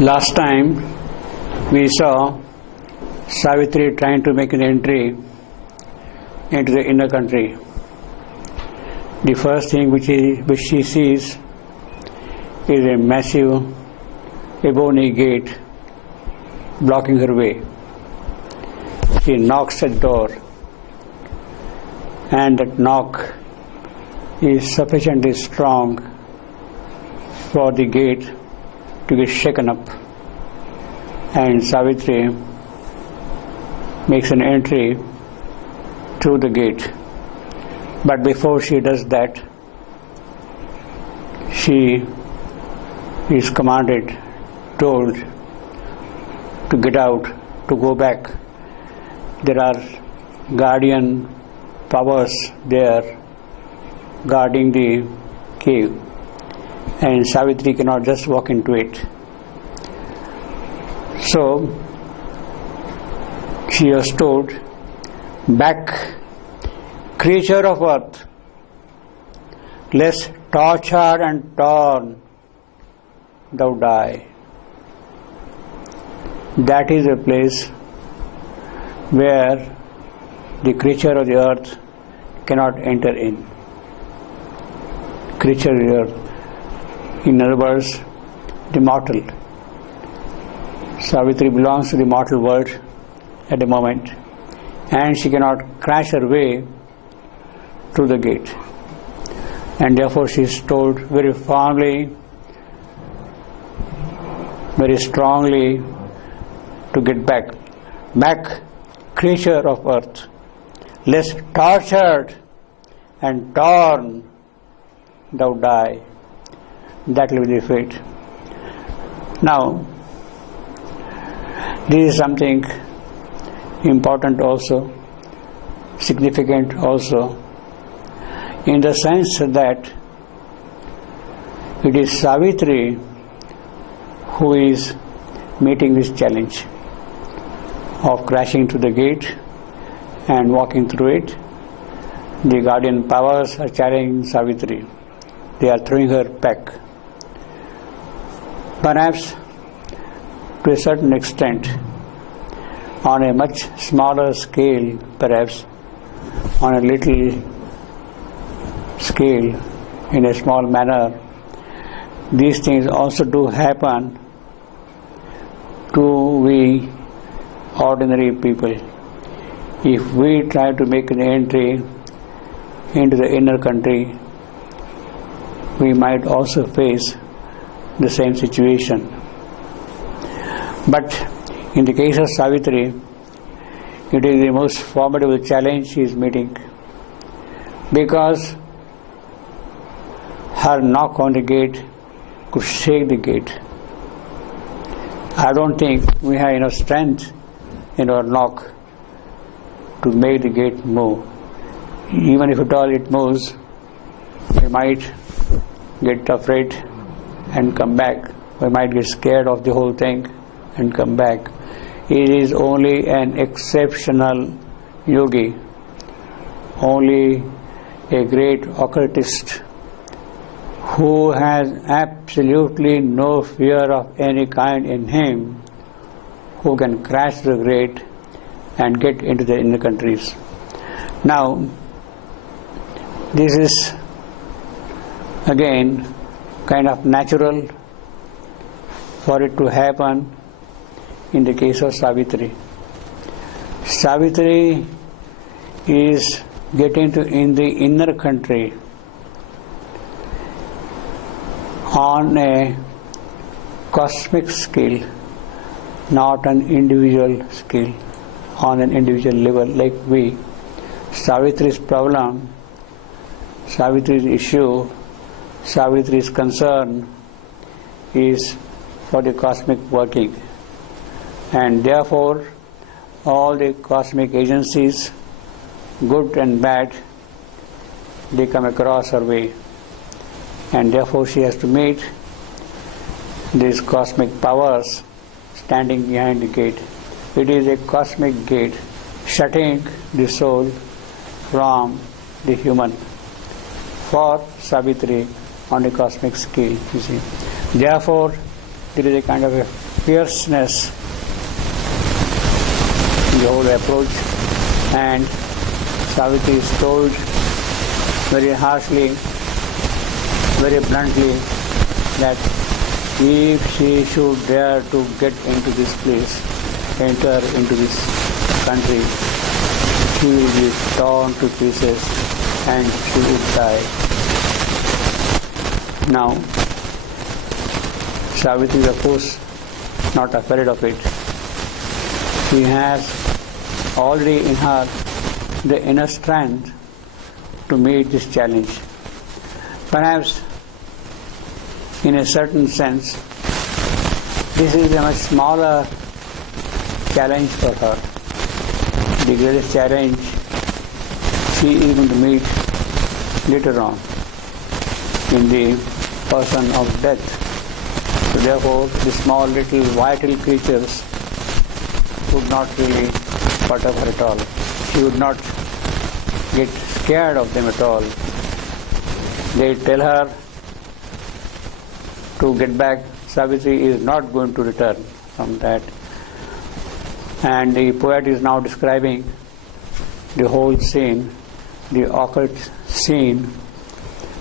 Last time we saw Savitri trying to make an entry into the inner country. The first thing which she sees is a massive ebony gate blocking her way. She knocks at the door, and that knock is sufficiently strong for the gate to get shaken up, and Savitri makes an entry through the gate. But before she does that, she is commanded, told to get out, to go back. There are guardian powers there guarding the cave, and Savitri cannot just walk into it. So she was told, "Back, creature of earth, lest tortured and torn thou die." That is a place where the creature of the earth cannot enter in. Creature of the earth, in other words, the mortal. Savitri belongs to the mortal world at the moment, and she cannot crash her way through the gate. And therefore she is told very firmly, very strongly, to get back. Back, creature of earth, lest tortured and torn thou die. That will be the fate. Now, this is something important also, significant also, in the sense that it is Savitri who is meeting this challenge of crashing through the gate and walking through it. The guardian powers are challenging Savitri. They are throwing her back. Perhaps to a certain extent, on a much smaller scale, perhaps on a little scale, in a small manner, these things also do happen to we ordinary people. If we try to make an entry into the inner country, we might also face the same situation. But in the case of Savitri, it is the most formidable challenge she is meeting, because her knock on the gate could shake the gate. I don't think we have enough strength in our knock to make the gate move. Even if at all it moves, we might get afraid and come back. We might get scared of the whole thing and come back. It is only an exceptional yogi, only a great occultist who has absolutely no fear of any kind in him, who can crash the gate and get into the inner countries. Now, this is again kind of natural for it to happen in the case of Savitri. Savitri is getting to in the inner country on a cosmic scale, not an individual scale, on an individual level like we. Savitri's problem, Savitri's issue, Savitri's concern is for the cosmic working, and therefore all the cosmic agencies, good and bad, they come across her way, and therefore she has to meet these cosmic powers standing behind the gate. It is a cosmic gate shutting the soul from the human for Savitri on a cosmic scale, you see. Therefore, there is a kind of a fierceness in the whole approach, and Savitri is told very harshly, very bluntly, that if she should dare to get into this place, enter into this country, she will be torn to pieces and she would die. Now, Savitri is of course not afraid of it. She has already in her the inner strength to meet this challenge. Perhaps in a certain sense, this is a much smaller challenge for her. The greatest challenge she is going to meet later on in the person of death. So therefore, the small little vital creatures would not really perturb her at all. She would not get scared of them at all. They tell her to get back. Savitri is not going to return from that. And the poet is now describing the whole scene, the occult scene,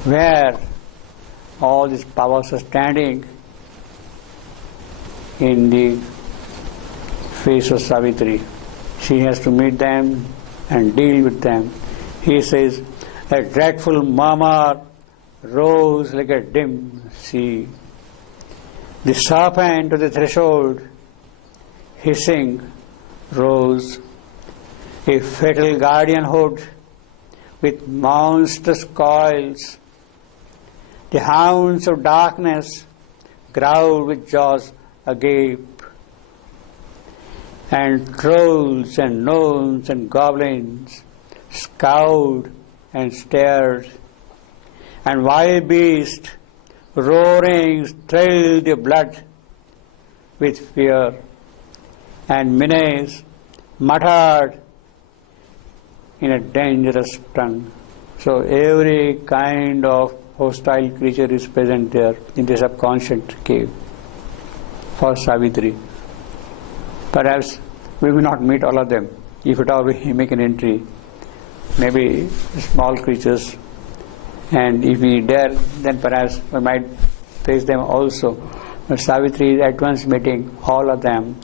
where all these powers are standing in the face of Savitri. She has to meet them and deal with them. He says, a dreadful murmur rose like a dim sea. The serpent to the threshold, hissing, rose. A fatal guardianhood with monstrous coils. The hounds of darkness growled with jaws agape. And trolls and gnomes and goblins scowled and stared. And wild beasts roaring thrilled the blood with fear. And Minas muttered in a dangerous tongue. So every kind of hostile creature is present there in the subconscious cave for Savitri. Perhaps we will not meet all of them. If at all we make an entry, maybe small creatures, and if we dare, then perhaps we might face them also. But Savitri is at once meeting all of them.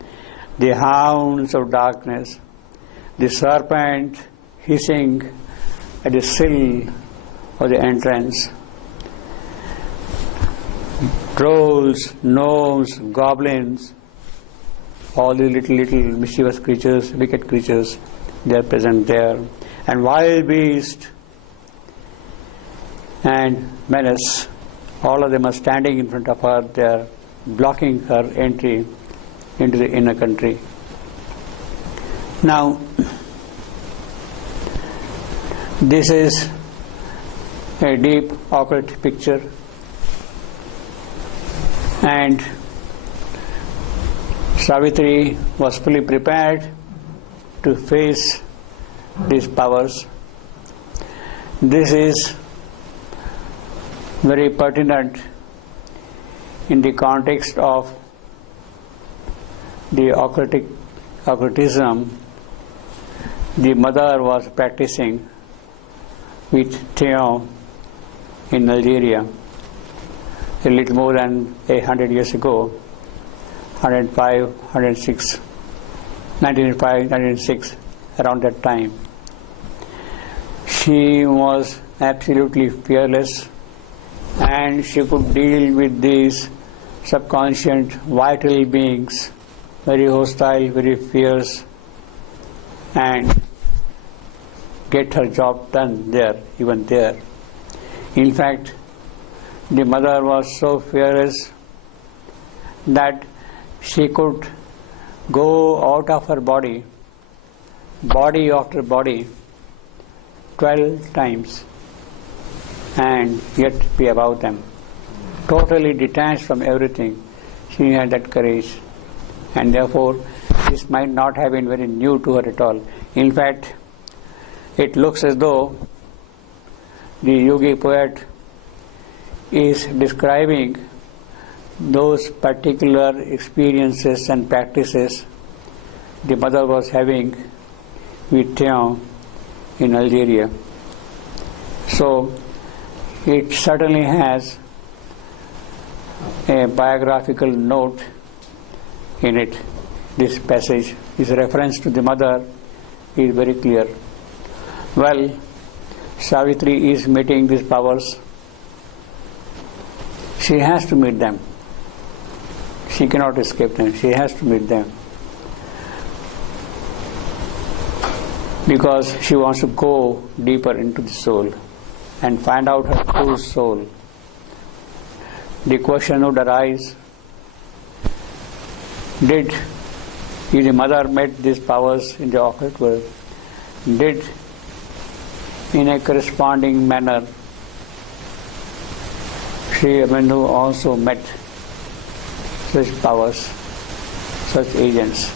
The hounds of darkness, the serpent hissing at the sill of the entrance, trolls, gnomes, goblins, all the little mischievous creatures, wicked creatures, they are present there. And wild beasts and menace, all of them are standing in front of her, they are blocking her entry into the inner country. Now, this is a deep occult picture, and Savitri was fully prepared to face these powers. This is very pertinent in the context of the occultism the mother was practicing with Theo in Algeria a little more than 100 years ago, 105, 106, 1905, 1906, around that time. She was absolutely fearless, and she could deal with these subconscious vital beings, very hostile, very fierce, and get her job done there, even there. In fact, the mother was so fearless that she could go out of her body, body after body, 12 times, and yet be above them. Totally detached from everything. She had that courage, and therefore this might not have been very new to her at all. In fact, it looks as though the yogi poet is describing those particular experiences and practices the mother was having with Theo in Algeria. So it certainly has a biographical note in it. This passage, this reference to the mother is very clear. Well, Savitri is meeting these powers. She has to meet them. She cannot escape them. She has to meet them. Because she wants to go deeper into the soul and find out her true soul. The question would arise, if the mother met these powers in the occult world, did in a corresponding manner Sri Aurobindo also met such powers, such agents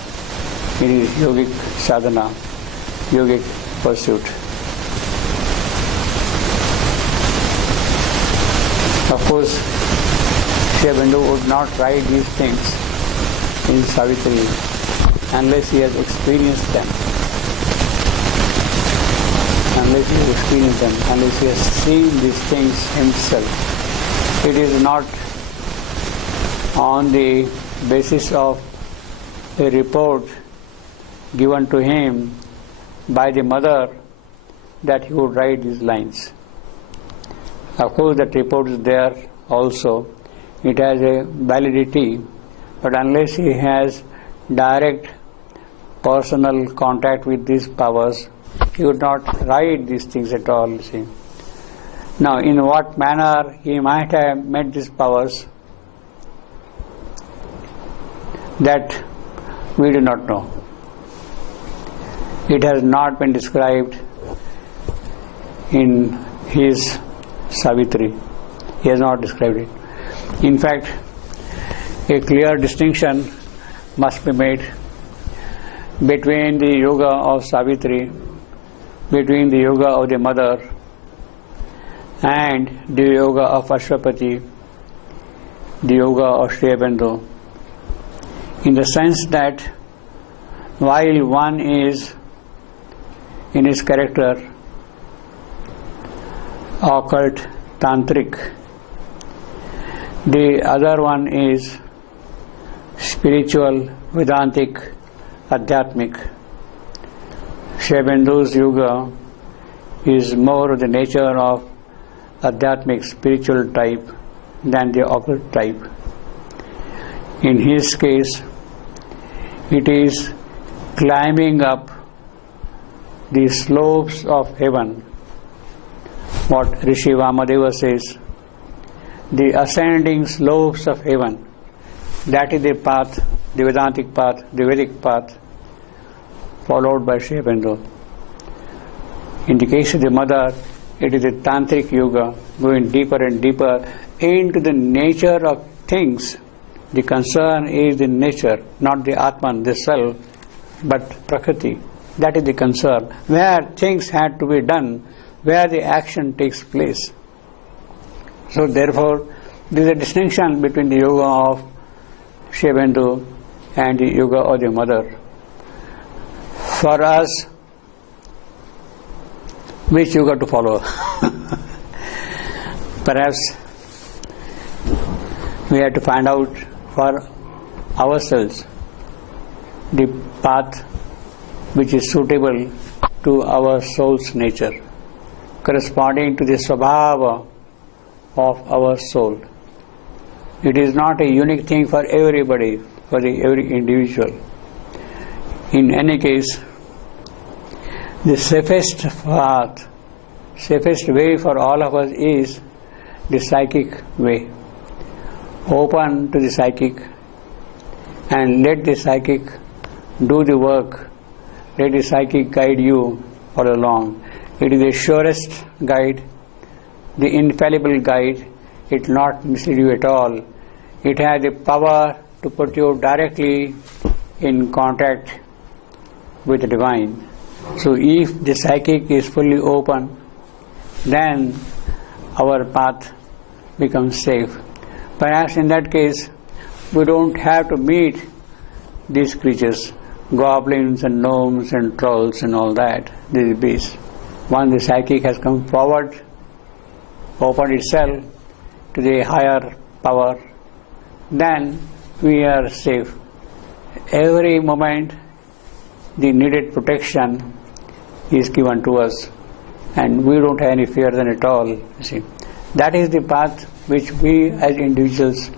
in his yogic sadhana, yogic pursuit? Of course, Sri Aurobindo would not write these things in Savitri unless he has experienced them. Unless he has experienced them, unless he has seen these things himself. It is not on the basis of a report given to him by the mother that he would write these lines. Of course, that report is there also. It has a validity, but unless he has direct personal contact with these powers, he would not write these things at all, you see. Now, in what manner he might have met these powers, that we do not know. It has not been described in his Savitri. He has not described it. In fact, a clear distinction must be made between the yoga of Savitri, between the yoga of the mother and the yoga of Ashwapati, the yoga of Sri Aurobindo, in the sense that while one is in his character occult tantric, the other one is spiritual Vedantic Adhyatmic. Sri Aurobindo's yoga is more of the nature of Adhyatmic spiritual type than the occult type. In his case, it is climbing up the slopes of heaven, what Rishi Vamadeva says, the ascending slopes of heaven. That is the path, the Vedantic path, the Vedic path, followed by Sri Aurobindo. In the case of the mother, it is a tantric yoga, going deeper and deeper into the nature of things. The concern is the nature, not the Atman, the self, but Prakriti. That is the concern, where things had to be done, where the action takes place. So therefore, there is a distinction between the yoga of Sri Aurobindo and the yoga of the mother. For us, which yoga to follow? Perhaps we have to find out for ourselves the path which is suitable to our soul's nature, corresponding to the svabhava of our soul. It is not a unique thing for everybody, for every individual. In any case, the safest path, safest way for all of us is the psychic way. Open to the psychic and let the psychic do the work. Let the psychic guide you all along. It is the surest guide, the infallible guide. It will not mislead you at all. It has the power to put you directly in contact with the divine. So if the psychic is fully open, then our path becomes safe. Perhaps in that case, we don't have to meet these creatures, goblins and gnomes and trolls and all that, these beasts. Once the psychic has come forward, opened itself to the higher power, then we are safe. Every moment the needed protection is given to us, and we don't have any fear then at all. You see, that is the path which we as individuals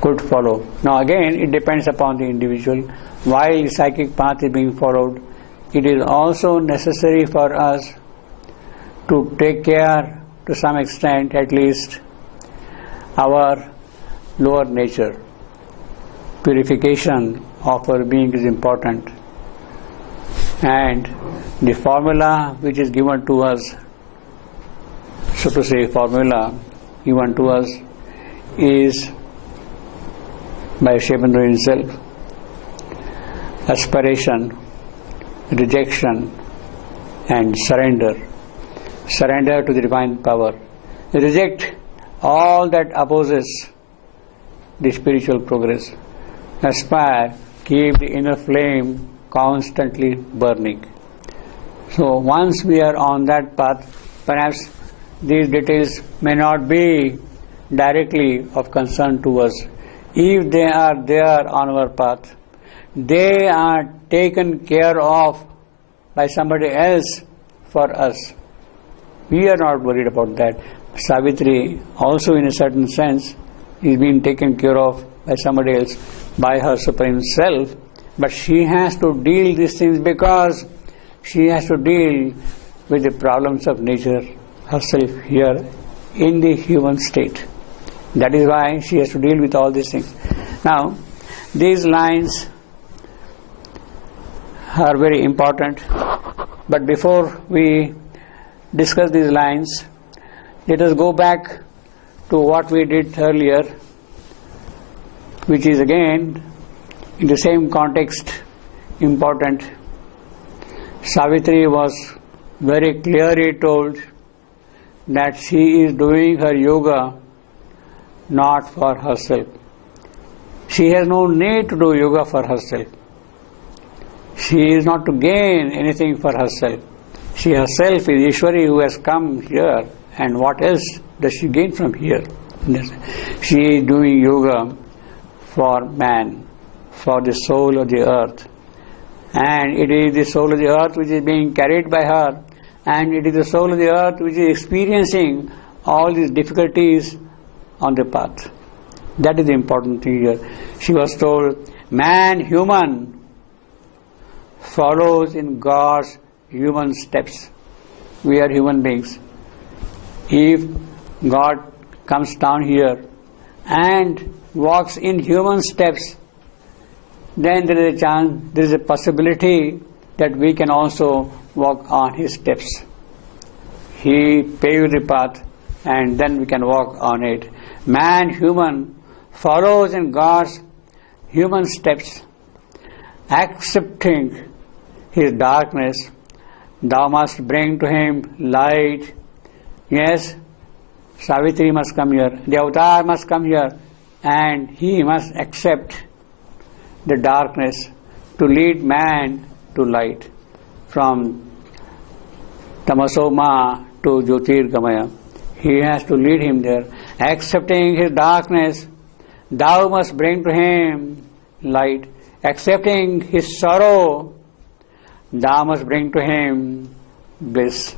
could follow. Now again, it depends upon the individual. While the psychic path is being followed, it is also necessary for us to take care, to some extent at least, our lower nature. Purification of our being is important, and the formula which is given to us, so to say, formula given to us is by Sri Aurobindo himself: aspiration, rejection, and surrender. Surrender to the divine power. Reject all that opposes the spiritual progress. Aspire, keep the inner flame constantly burning. So once we are on that path, perhaps these details may not be directly of concern to us. If they are there on our path, they are taken care of by somebody else for us. We are not worried about that. Savitri also, in a certain sense, is being taken care of by somebody else, by her Supreme Self, but she has to deal these things because she has to deal with the problems of nature herself here in the human state. That is why she has to deal with all these things. Now, these lines are very important, but before we discuss these lines, let us go back to what we did earlier, which is again in the same context important. Savitri was very clearly told that she is doing her yoga not for herself. She has no need to do yoga for herself. She is not to gain anything for herself. She herself is Ishwari who has come here, and what else does she gain from here? She is doing yoga for man, for the soul of the earth. And it is the soul of the earth which is being carried by her, and it is the soul of the earth which is experiencing all these difficulties on the path. That is the important thing here. She was told, man, human, follows in God's human steps. We are human beings. If God comes down here and walks in human steps, then there is a chance, there is a possibility that we can also walk on His steps. He paved the path, and then we can walk on it. Man, human, follows in God's human steps, accepting his darkness. Thou must bring to him light. Yes, Savitri must come here, the avatar must come here, and he must accept the darkness to lead man to light, from Tamasoma to Jyotirgamaya. He has to lead him there. Accepting his darkness, thou must bring to him light. Accepting his sorrow, thou must bring to him bliss.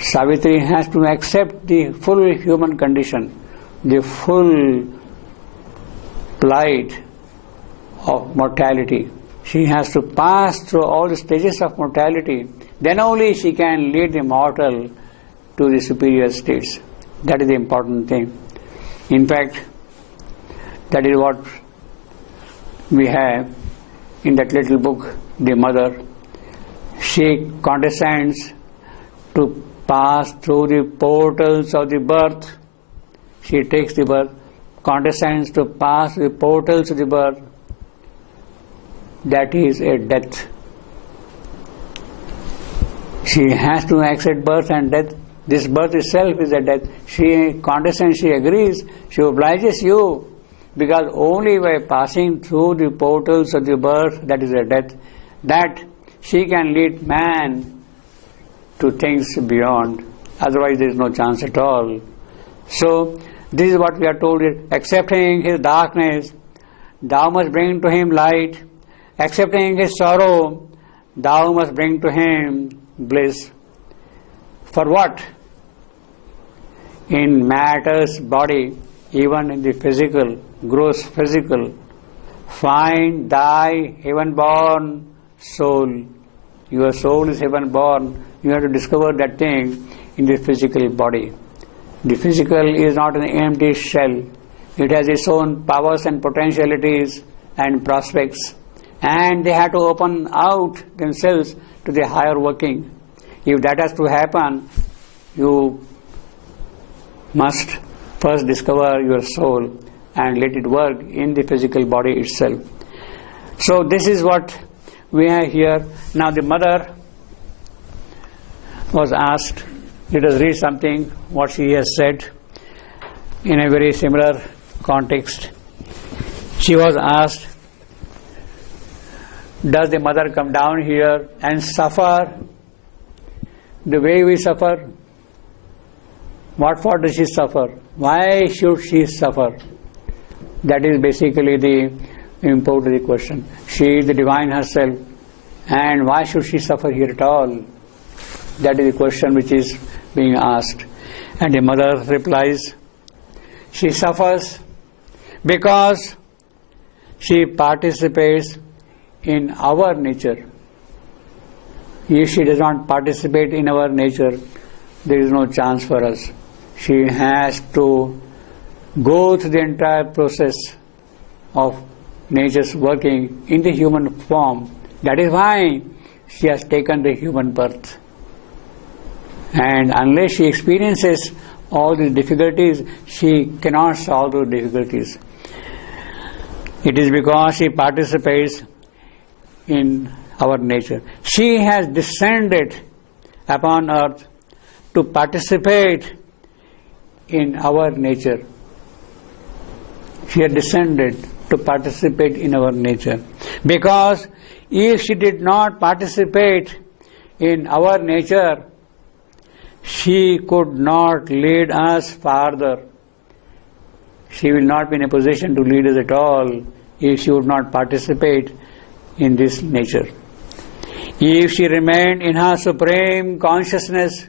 Savitri has to accept the full human condition, the full plight of mortality. She has to pass through all the stages of mortality. Then only she can lead the mortal to the superior states. That is the important thing. In fact, that is what we have in that little book, The Mother. She condescends to pass through the portals of the birth. She takes the birth, condescends to pass the portals of the birth. That is a death. She has to accept birth and death This birth itself is a death. She condescends, she agrees, she obliges you, because only by passing through the portals of the birth, that is a death, that she can lead man to things beyond. Otherwise there is no chance at all. So this is what we are told: accepting his darkness, thou must bring to him light. Accepting his sorrow, thou must bring to him bliss. For what? In matter's body, even in the physical, gross physical, find thy heaven-born soul. Your soul is heaven-born. You have to discover that thing in the physical body. The physical is not an empty shell. It has its own powers and potentialities and prospects, and they have to open out themselves to the higher working. If that has to happen, you must first discover your soul and let it work in the physical body itself. So this is what we have here. Now the mother was asked, let us read something what she has said in a very similar context. She was asked, does the mother come down here and suffer the way we suffer? What for does she suffer? Why should she suffer? That is basically the import of the question. She is the divine herself, and why should she suffer here at all? That is the question which is being asked. And the mother replies, she suffers because she participates in our nature. If she does not participate in our nature, there is no chance for us. She has to go through the entire process of nature's working in the human form. That is why she has taken the human birth. And unless she experiences all the difficulties, she cannot solve those difficulties. It is because she participates in our nature. She has descended upon earth to participate in our nature. She had descended to participate in our nature. Because if she did not participate in our nature, she could not lead us farther. She will not be in a position to lead us at all if she would not participate in this nature. If she remained in her supreme consciousness,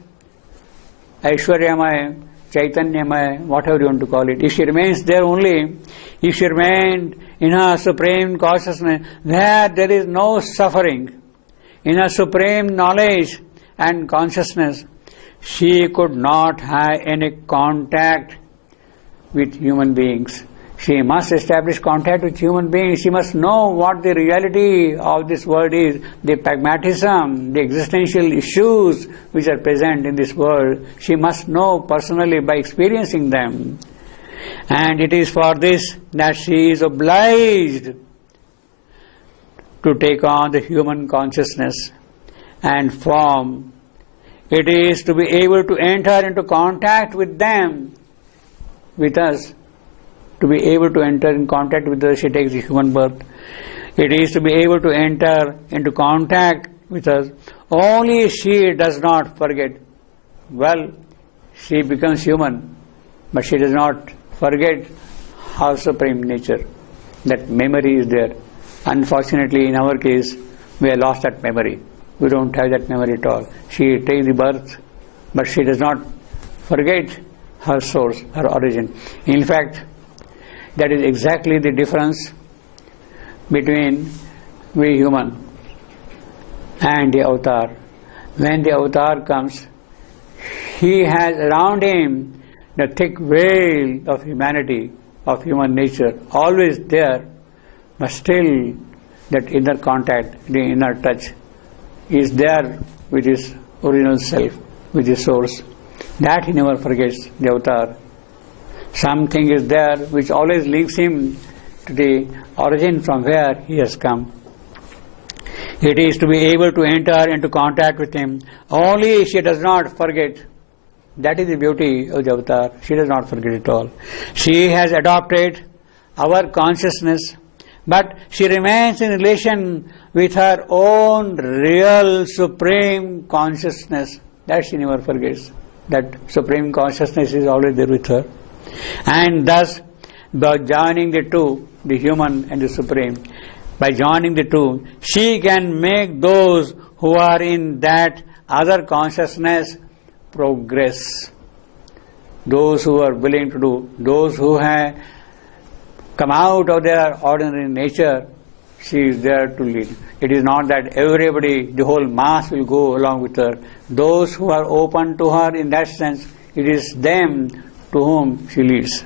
Aishwaryamaya, Chaitanyamaya, whatever you want to call it, if she remains there only, if she remained in her supreme consciousness, where there is no suffering, in her supreme knowledge and consciousness, she could not have any contact with human beings. She must establish contact with human beings. She must know what the reality of this world is, the pragmatism, the existential issues which are present in this world. She must know personally by experiencing them. And it is for this that she is obliged to take on the human consciousness and form. It is to be able to enter into contact with them, with us. To be able to enter in contact with us, she takes the human birth. It is to be able to enter into contact with us. Only she does not forget. Well, she becomes human, but she does not forget her supreme nature. That memory is there. Unfortunately, in our case, we have lost that memory. We don't have that memory at all. She takes the birth, but she does not forget her source, her origin. In fact, that is exactly the difference between we human and the avatar. When the avatar comes, he has around him the thick veil of humanity, of human nature, always there, but still that inner contact, the inner touch is there with his original self, with his source. That he never forgets, the avatar. Something is there which always links him to the origin from where he has come. It is to be able to enter into contact with him. Only she does not forget That is the beauty of the avatar. She does not forget at all. She has adopted our consciousness, but she remains in relation with her own real supreme consciousness. That she never forgets. That supreme consciousness is always there with her. And thus, by joining the two, the human and the supreme, by joining the two, she can make those who are in that other consciousness progress. Those who are willing to do, those who have come out of their ordinary nature, she is there to lead. It is not that everybody, the whole mass will go along with her. Those who are open to her in that sense, it is them to whom she leads.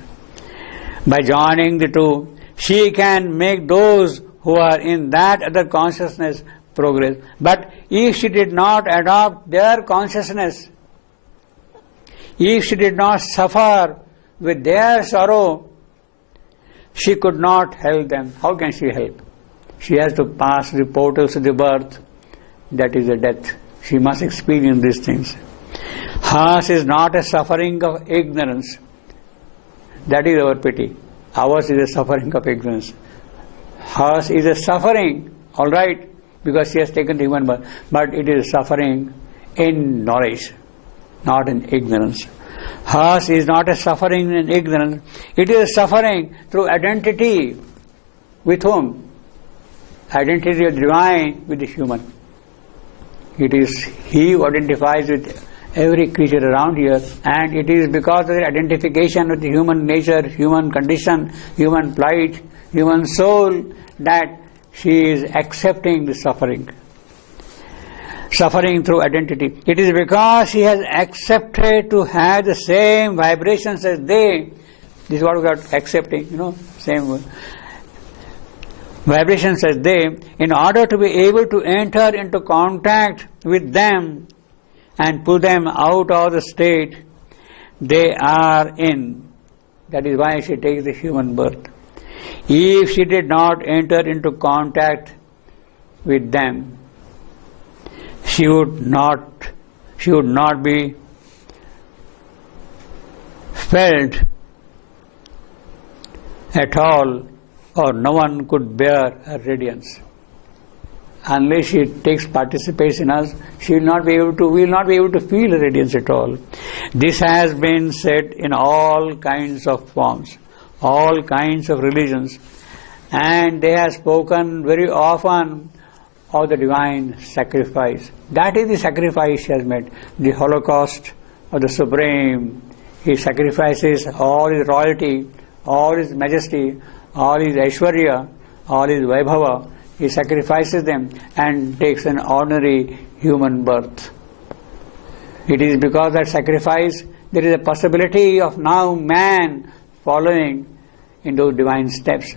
By joining the two, she can make those who are in that other consciousness progress. But if she did not adopt their consciousness, if she did not suffer with their sorrow, she could not help them. How can she help? She has to pass the portals of the birth, that is the death. She must experience these things. Hers is not a suffering of ignorance. That is our pity. Ours is a suffering of ignorance. Hers is a suffering, all right, because she has taken the human birth, but it is suffering in knowledge, not in ignorance. Hers is not a suffering in ignorance. It is a suffering through identity. With whom? Identity of the divine with the human. It is he who identifies with every creature around here, and it is because of the identification with the human nature, human condition, human plight, human soul, that she is accepting the suffering. Suffering through identity. It is because she has accepted to have the same vibrations as they. This is what we are accepting, same vibrations as they, in order to be able to enter into contact with them and pull them out of the state they are in. That is why she takes the human birth. If she did not enter into contact with them, she would not be felt at all, or no one could bear her radiance. Unless she participates in us, we will not be able to feel her radiance at all. This has been said in all kinds of forms, all kinds of religions, and they have spoken very often of the divine sacrifice. That is the sacrifice she has made, the Holocaust of the Supreme. He sacrifices all his royalty, all his majesty, all his Aishwarya, all his Vaibhava. He sacrifices them and takes an ordinary human birth. It is because of that sacrifice there is a possibility of now man following in those divine steps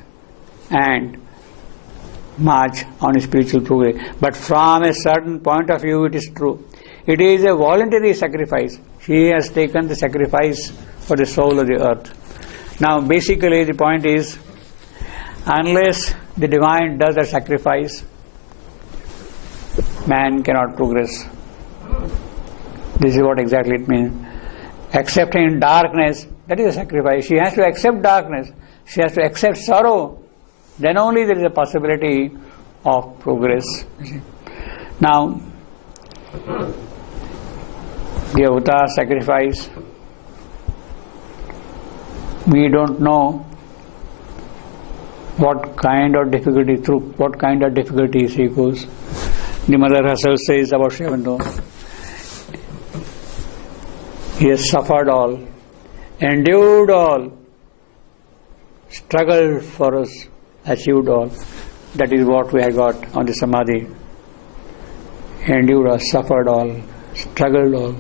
and march on a spiritual progress. But from a certain point of view, it is true. It is a voluntary sacrifice. She has taken the sacrifice for the soul of the earth. Now, basically, the point is, unless the divine does a sacrifice, man cannot progress. This is what exactly it means. Accepting darkness, that is a sacrifice. She has to accept darkness. She has to accept sorrow. Then only there is a possibility of progress. Now, the avatar sacrifice, we don't know what kind of difficulty he goes. The mother herself says about Sri Aurobindo, he has suffered all, endured all, struggled for us, achieved all. That is what we have got on the Samadhi. Endured all, suffered all, struggled all.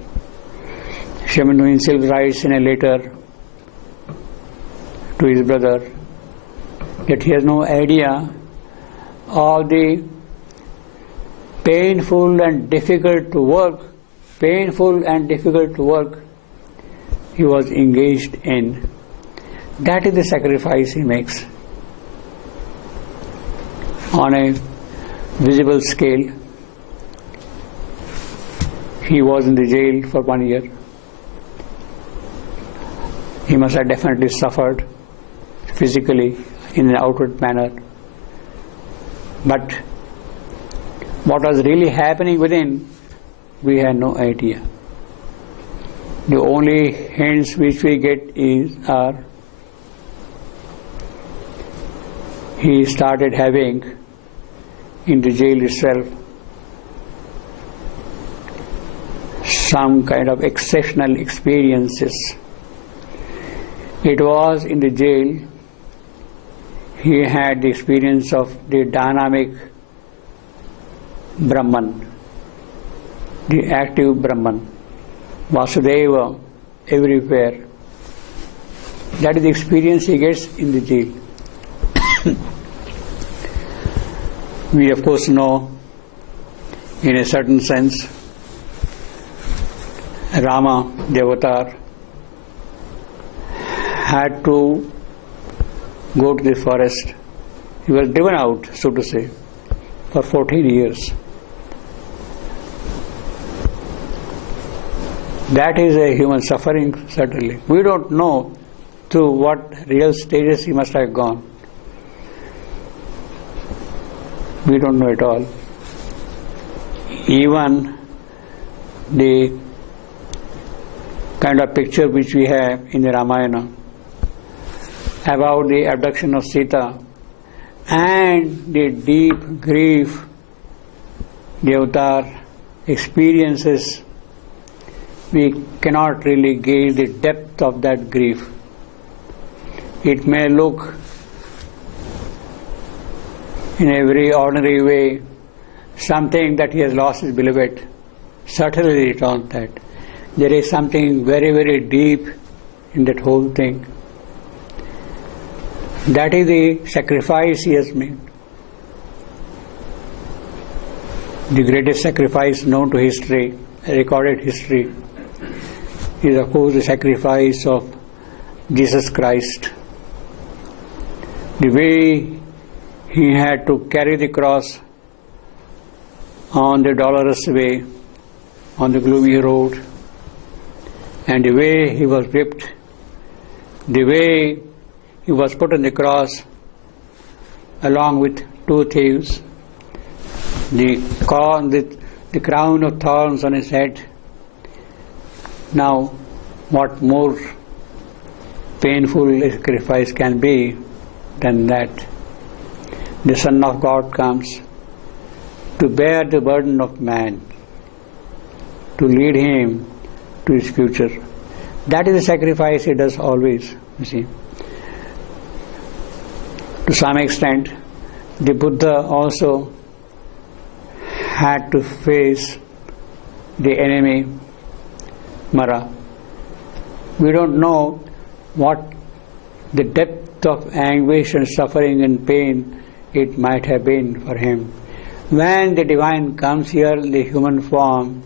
Sri Aurobindo himself writes in a letter to his brother that he has no idea of the painful and difficult work he was engaged in. That is the sacrifice he makes. On a visible scale, he was in the jail for 1 year. He must have definitely suffered physically in an outward manner. But what was really happening within, we had no idea. The only hints which we get are he started having in the jail itself some kind of exceptional experiences. It was in the jail he had the experience of the dynamic Brahman, the active Brahman, Vasudeva, everywhere. That is the experience he gets in the jail. We of course know, in a certain sense, Rama, the avatar, had to go to the forest. He was driven out, so to say, for 14 years. That is a human suffering, certainly. We don't know through what real stages he must have gone. We don't know at all. Even the kind of picture which we have in the Ramayana about the abduction of Sita and the deep grief the avatar experiences, we cannot really gauge the depth of that grief. It may look in a very ordinary way something that he has lost his beloved. Certainly it is not that. There is something very, very deep in that whole thing. That is the sacrifice he has made. The greatest sacrifice known to history, recorded history, is of course the sacrifice of Jesus Christ. The way he had to carry the cross on the dolorous way, on the gloomy road, and the way he was whipped, the way he was put on the cross along with two thieves, the crown of thorns on his head. Now, what more painful sacrifice can be than that? The Son of God comes to bear the burden of man, to lead him to his future. That is the sacrifice he does always, you see. To some extent, the Buddha also had to face the enemy, Mara. We don't know what the depth of anguish and suffering and pain it might have been for him. When the divine comes here in the human form,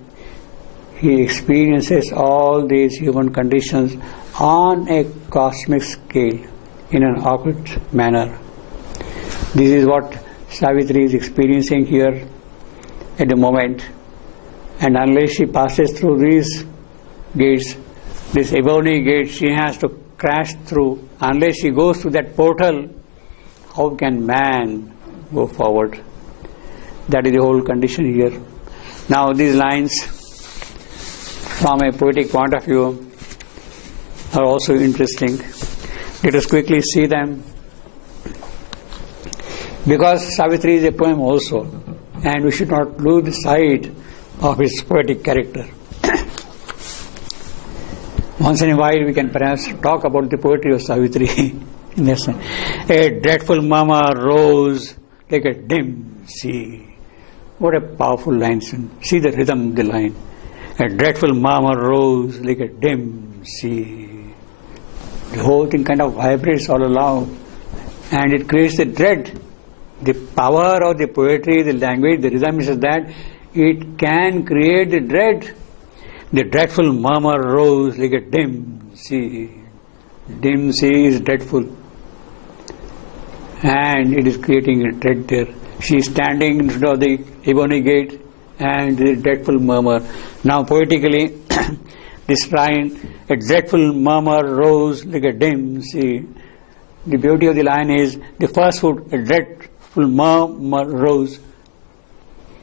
he experiences all these human conditions on a cosmic scale in an awkward manner. This is what Savitri is experiencing here at the moment, and unless she passes through these gates, this ebony gate she has to crash through, unless she goes through that portal, how can man go forward? That is the whole condition here. Now these lines, from a poetic point of view, are also interesting. Let us quickly see them. Because Savitri is a poem also, and we should not lose sight of its poetic character. Once in a while we can perhaps talk about the poetry of Savitri. Yes. A dreadful murmur rose like a dim sea. What a powerful line. See the rhythm of the line. A dreadful murmur rose like a dim sea. The whole thing kind of vibrates all along, and it creates a dread. The power of the poetry, the language, the rhythm is that it can create the dread. The dreadful murmur rose like a dim sea. Dim sea is dreadful, and it is creating a dread there. She is standing in front of the ebony gate and the dreadful murmur. Now poetically, This line, a dreadful murmur rose like a dim sea. The beauty of the line is the first foot, a dreadful murmur rose.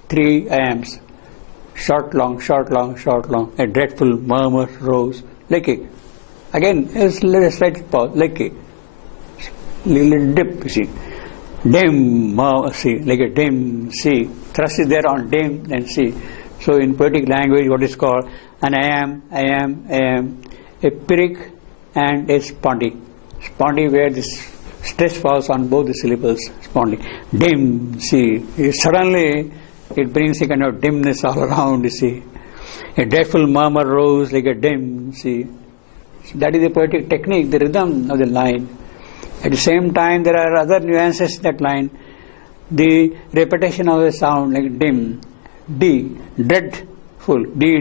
3 IAMs. Short, long, short, long, short, long. A dreadful murmur rose. Like a. Again, it's a slight pause. Like a. Little dip, you see. Dim, see, like a dim sea. Thrust is there on dim and sea. So in poetic language, what is called an IAM, a Pyrrhic and a Spondi. Spondi where this stress falls on both the syllables. Spondi. Dim, see. Suddenly, it brings a kind of dimness all around, you see. A dreadful murmur rose like a dim sea. So that is the poetic technique, the rhythm of the line. At the same time, there are other nuances in that line. The repetition of a sound like dim, D, dreadful, D,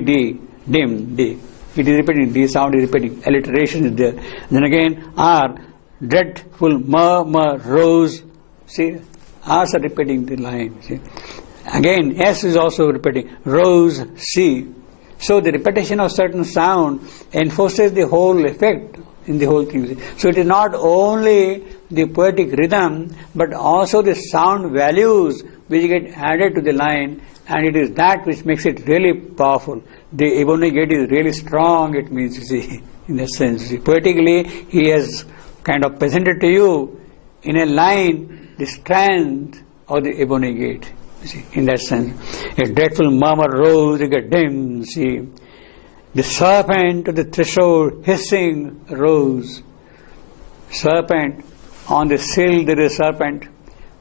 dim, D. It is repeating, D sound is repeating, alliteration is there. Then again, R, dreadful, murmur, rose. See, R's are repeating the line. See. Again, S is also repeating, rose, C. So the repetition of certain sound enforces the whole effect in the whole thing. So it is not only the poetic rhythm, but also the sound values which get added to the line, and it is that which makes it really powerful. The Ebony Gate is really strong, it means, you see, in a sense. See, poetically, he has kind of presented to you in a line the strength of the Ebony Gate. You see, in that sense. A dreadful murmur rose like a dim sea. The serpent of the threshold hissing rose. Serpent, on the sill there is a serpent,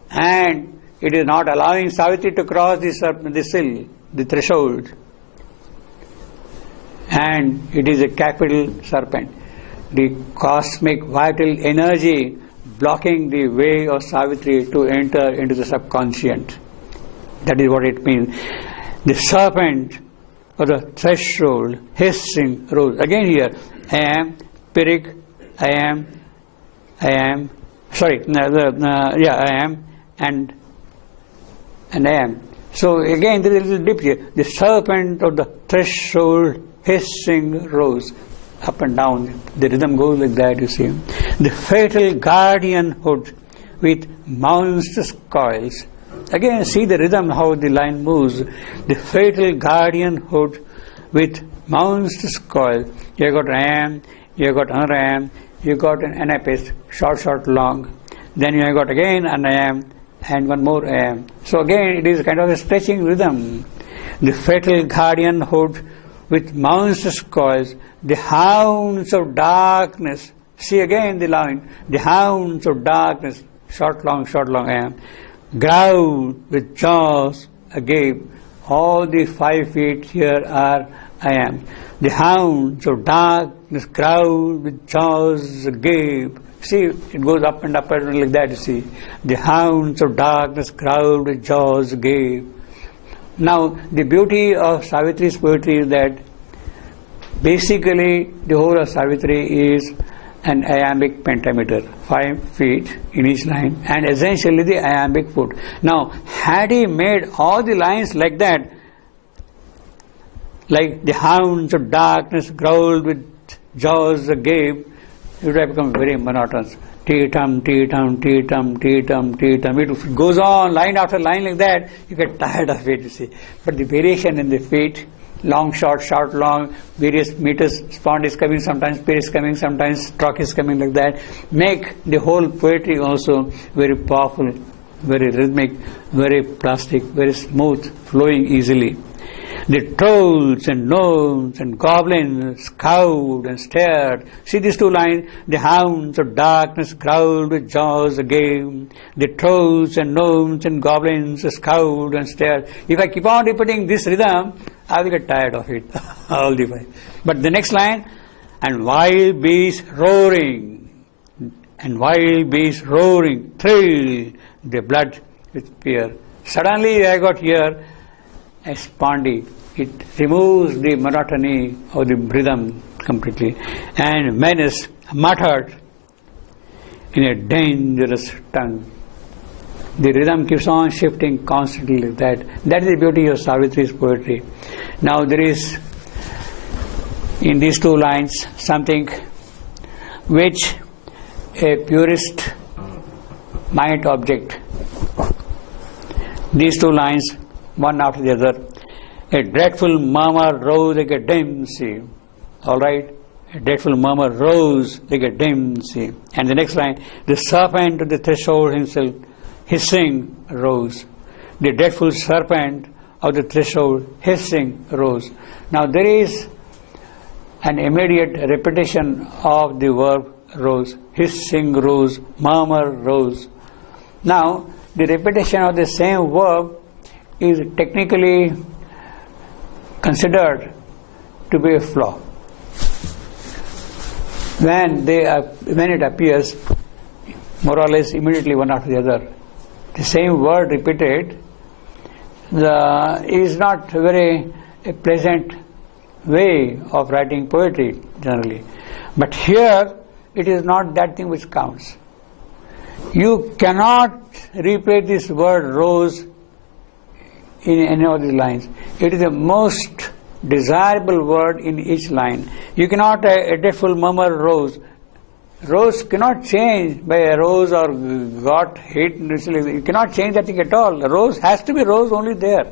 and it is not allowing Savitri to cross the sill, the threshold. And it is a capital serpent. The cosmic vital energy blocking the way of Savitri to enter into the subconscient. That is what it means. The serpent or the threshold hissing rose. Again here, I am, Pyrrhic, I am, I am, and I am. So again, there is a little dip here. The serpent of the threshold hissing rose. Up and down, the rhythm goes like that, you see. The fatal guardianhood with monstrous coils. Again, see the rhythm, how the line moves. The fatal guardianhood with monstrous coil. You got am, you got another am, you got an anapist, short, long. Then you have got again an am, and one more am. So again, it is kind of a stretching rhythm. The fatal guardianhood with monstrous coils. The hounds of darkness. See again the line. The hounds of darkness. Short, long, am. Growl with jaws agape. All the 5 feet here are I am. The hounds of darkness growl with jaws agape. See, it goes up and like that, you see. The hounds of darkness growl with jaws agape. Now, the beauty of Savitri's poetry is that basically the whole of Savitri is an iambic pentameter, 5 feet in each line, and essentially the iambic foot. Now, had he made all the lines like that, like the hounds of darkness growled with jaws agape, it would have become very monotonous. T-tum, T-tum, T-tum, T-tum, T-tum. It goes on line after line like that, you get tired of it, you see. But the variation in the feet, long, short, long, various meters, spond is coming, sometimes pair is coming, sometimes stroke is coming like that, make the whole poetry also very powerful, very rhythmic, very plastic, very smooth, flowing easily. The trolls and gnomes and goblins scowled and stared. See these 2 lines? The hounds of darkness growled with jaws agape. The trolls and gnomes and goblins scowled and stared. If I keep on repeating this rhythm, I will get tired of it all the way. But the next line, and wild beasts roaring, thrill the blood with fear. Suddenly I got here a spondi. It removes the monotony of the rhythm completely, and menace muttered in a dangerous tongue. The rhythm keeps on shifting constantly like that. That is the beauty of Savitri's poetry. Now there is in these two lines something which a purist might object. These two lines, one after the other. A dreadful murmur rose like a dim sea. All right? A dreadful murmur rose like a dim sea. And the next line, the serpent of the threshold himself, hissing, rose. The dreadful serpent of the threshold, hissing, rose. Now there is an immediate repetition of the verb rose. Hissing rose, murmur rose. Now the repetition of the same verb is technically considered to be a flaw. When it appears more or less immediately one after the other, the same word repeated is not very a pleasant way of writing poetry generally. But here it is not that thing which counts. You cannot replace this word rose in any of these lines. It is the most desirable word in each line. You cannot a dreadful murmur rose. Rose cannot change by a rose or got hit. You cannot change that thing at all. Rose has to be rose only there.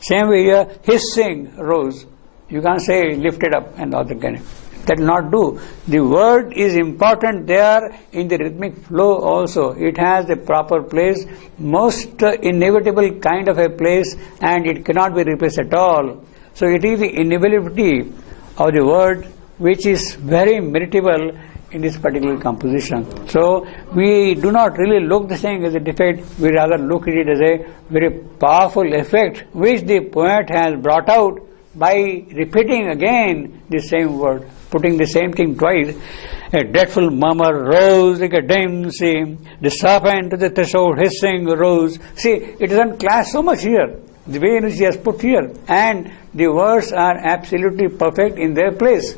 Same way here, hissing rose. You can't say lifted up and other kind of. That will not do. The word is important there in the rhythmic flow also. It has a proper place, most inevitable kind of a place, and it cannot be replaced at all. So it is the inevitability of the word which is very meritable in this particular composition. So we do not really look the thing as a defect, we rather look at it as a very powerful effect which the poet has brought out by repeating again the same word, putting the same thing twice. A dreadful murmur rose like a dim sea, the serpent to the threshold hissing rose. See, it doesn't clash so much here, the way in which he has put here, and the words are absolutely perfect in their place.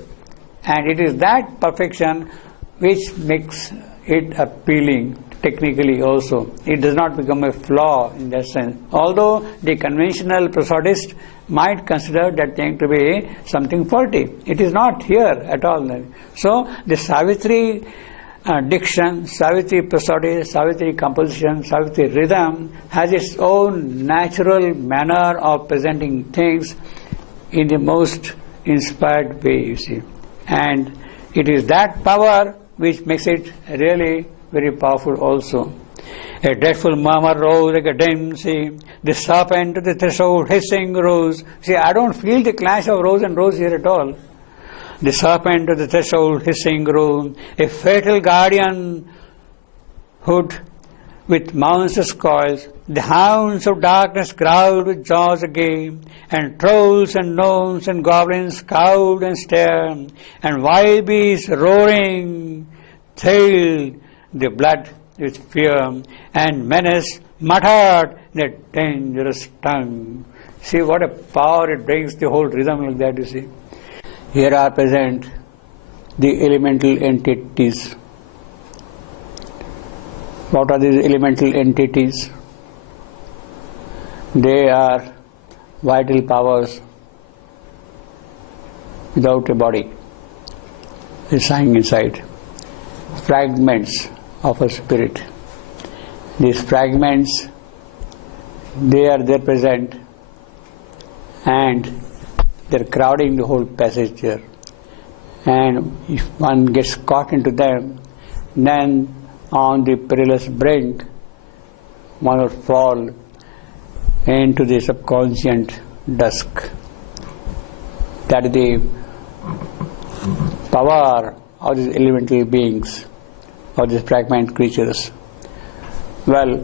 And it is that perfection which makes it appealing technically also. It does not become a flaw in that sense. Although the conventional prosodist might consider that thing to be something faulty. It is not here at all. So the Savitri diction, Savitri prosody, Savitri composition, Savitri rhythm has its own natural manner of presenting things in the most inspired way, you see. And it is that power which makes it really very powerful also. A dreadful murmur rose like a dim sea, the serpent to the threshold hissing rose. See, I don't feel the clash of rose and rose here at all. The serpent to the threshold hissing rose, a fatal guardian hood with monstrous coils, the hounds of darkness growled with jaws agape, and trolls and gnomes and goblins scowled and stared, and wild beasts roaring thrilled the blood with fear, and menace muttered their dangerous tongue. See what a power it brings, the whole rhythm like that, you see. Here are present the elemental entities. What are these elemental entities? They are vital powers without a body, residing inside. Fragments of a spirit. These fragments, they are there present, and they are crowding the whole passage here. And if one gets caught into them, then on the perilous brink, one would fall into the subconscious dusk. That is the power of these elemental beings, of these fragment creatures. Well,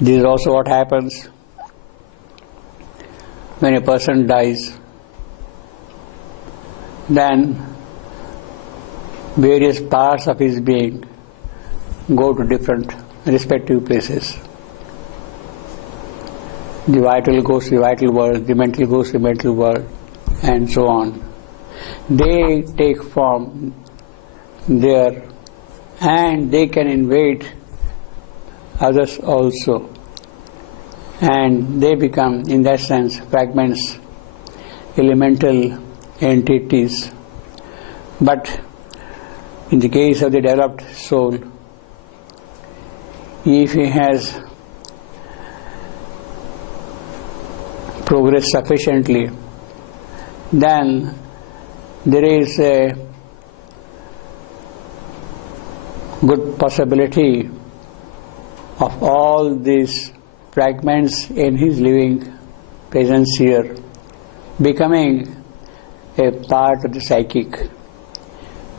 this is also what happens when a person dies. Then various parts of his being go to different respective places. The vital goes to the vital world, the mental goes to the mental world, and so on. They take form there, and they can invade others also, and they become, in that sense, fragments, elemental entities But in the case of the developed soul, if he has progressed sufficiently, then there is a good possibility of all these fragments in his living presence here becoming a part of the psychic.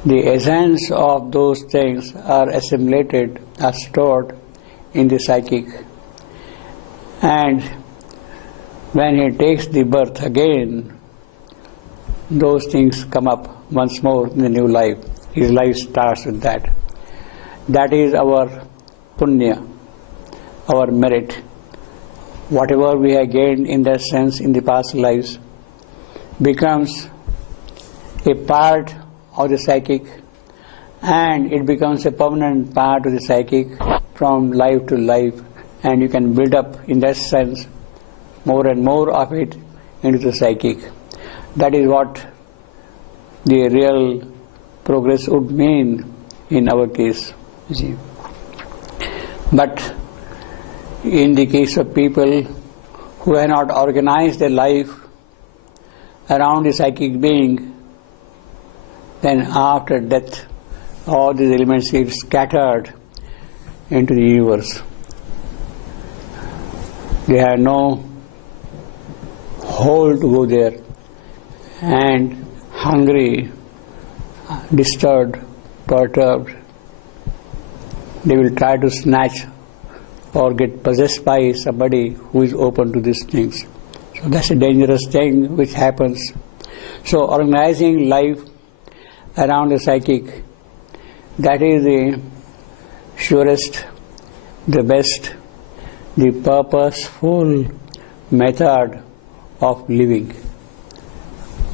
The essence of those things are assimilated, are stored in the psychic, and when he takes the birth again, those things come up once more in the new life. His life starts with that. That is our punya, our merit. Whatever we have gained in that sense in the past lives becomes a part of the psychic, and it becomes a permanent part of the psychic from life to life, and you can build up in that sense more and more of it into the psychic. That is what the real progress would mean in our case. You see. But in the case of people who have not organized their life around the psychic being, then after death all these elements get scattered into the universe. They have no hole to go there, and hungry, disturbed, perturbed, they will try to snatch or get possessed by somebody who is open to these things. So that's a dangerous thing which happens. So organizing life around the psychic, that is the surest, the best, the purposeful method of living.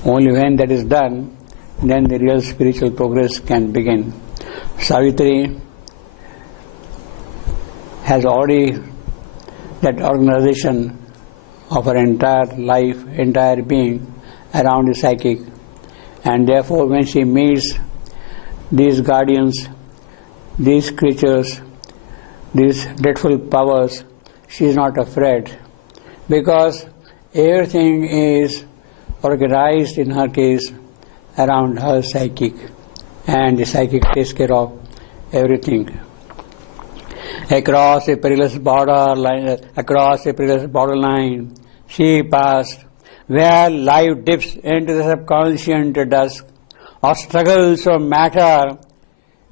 Only when that is done, then the real spiritual progress can begin. Savitri has already that organization of her entire life, entire being around the psychic, and therefore when she meets these guardians, these creatures, these dreadful powers, she is not afraid, because everything is organized in her case around her psychic, and the psychic takes care of everything. Across a perilous borderline, she passed, where life dips into the subconscious dusk, or struggles of matter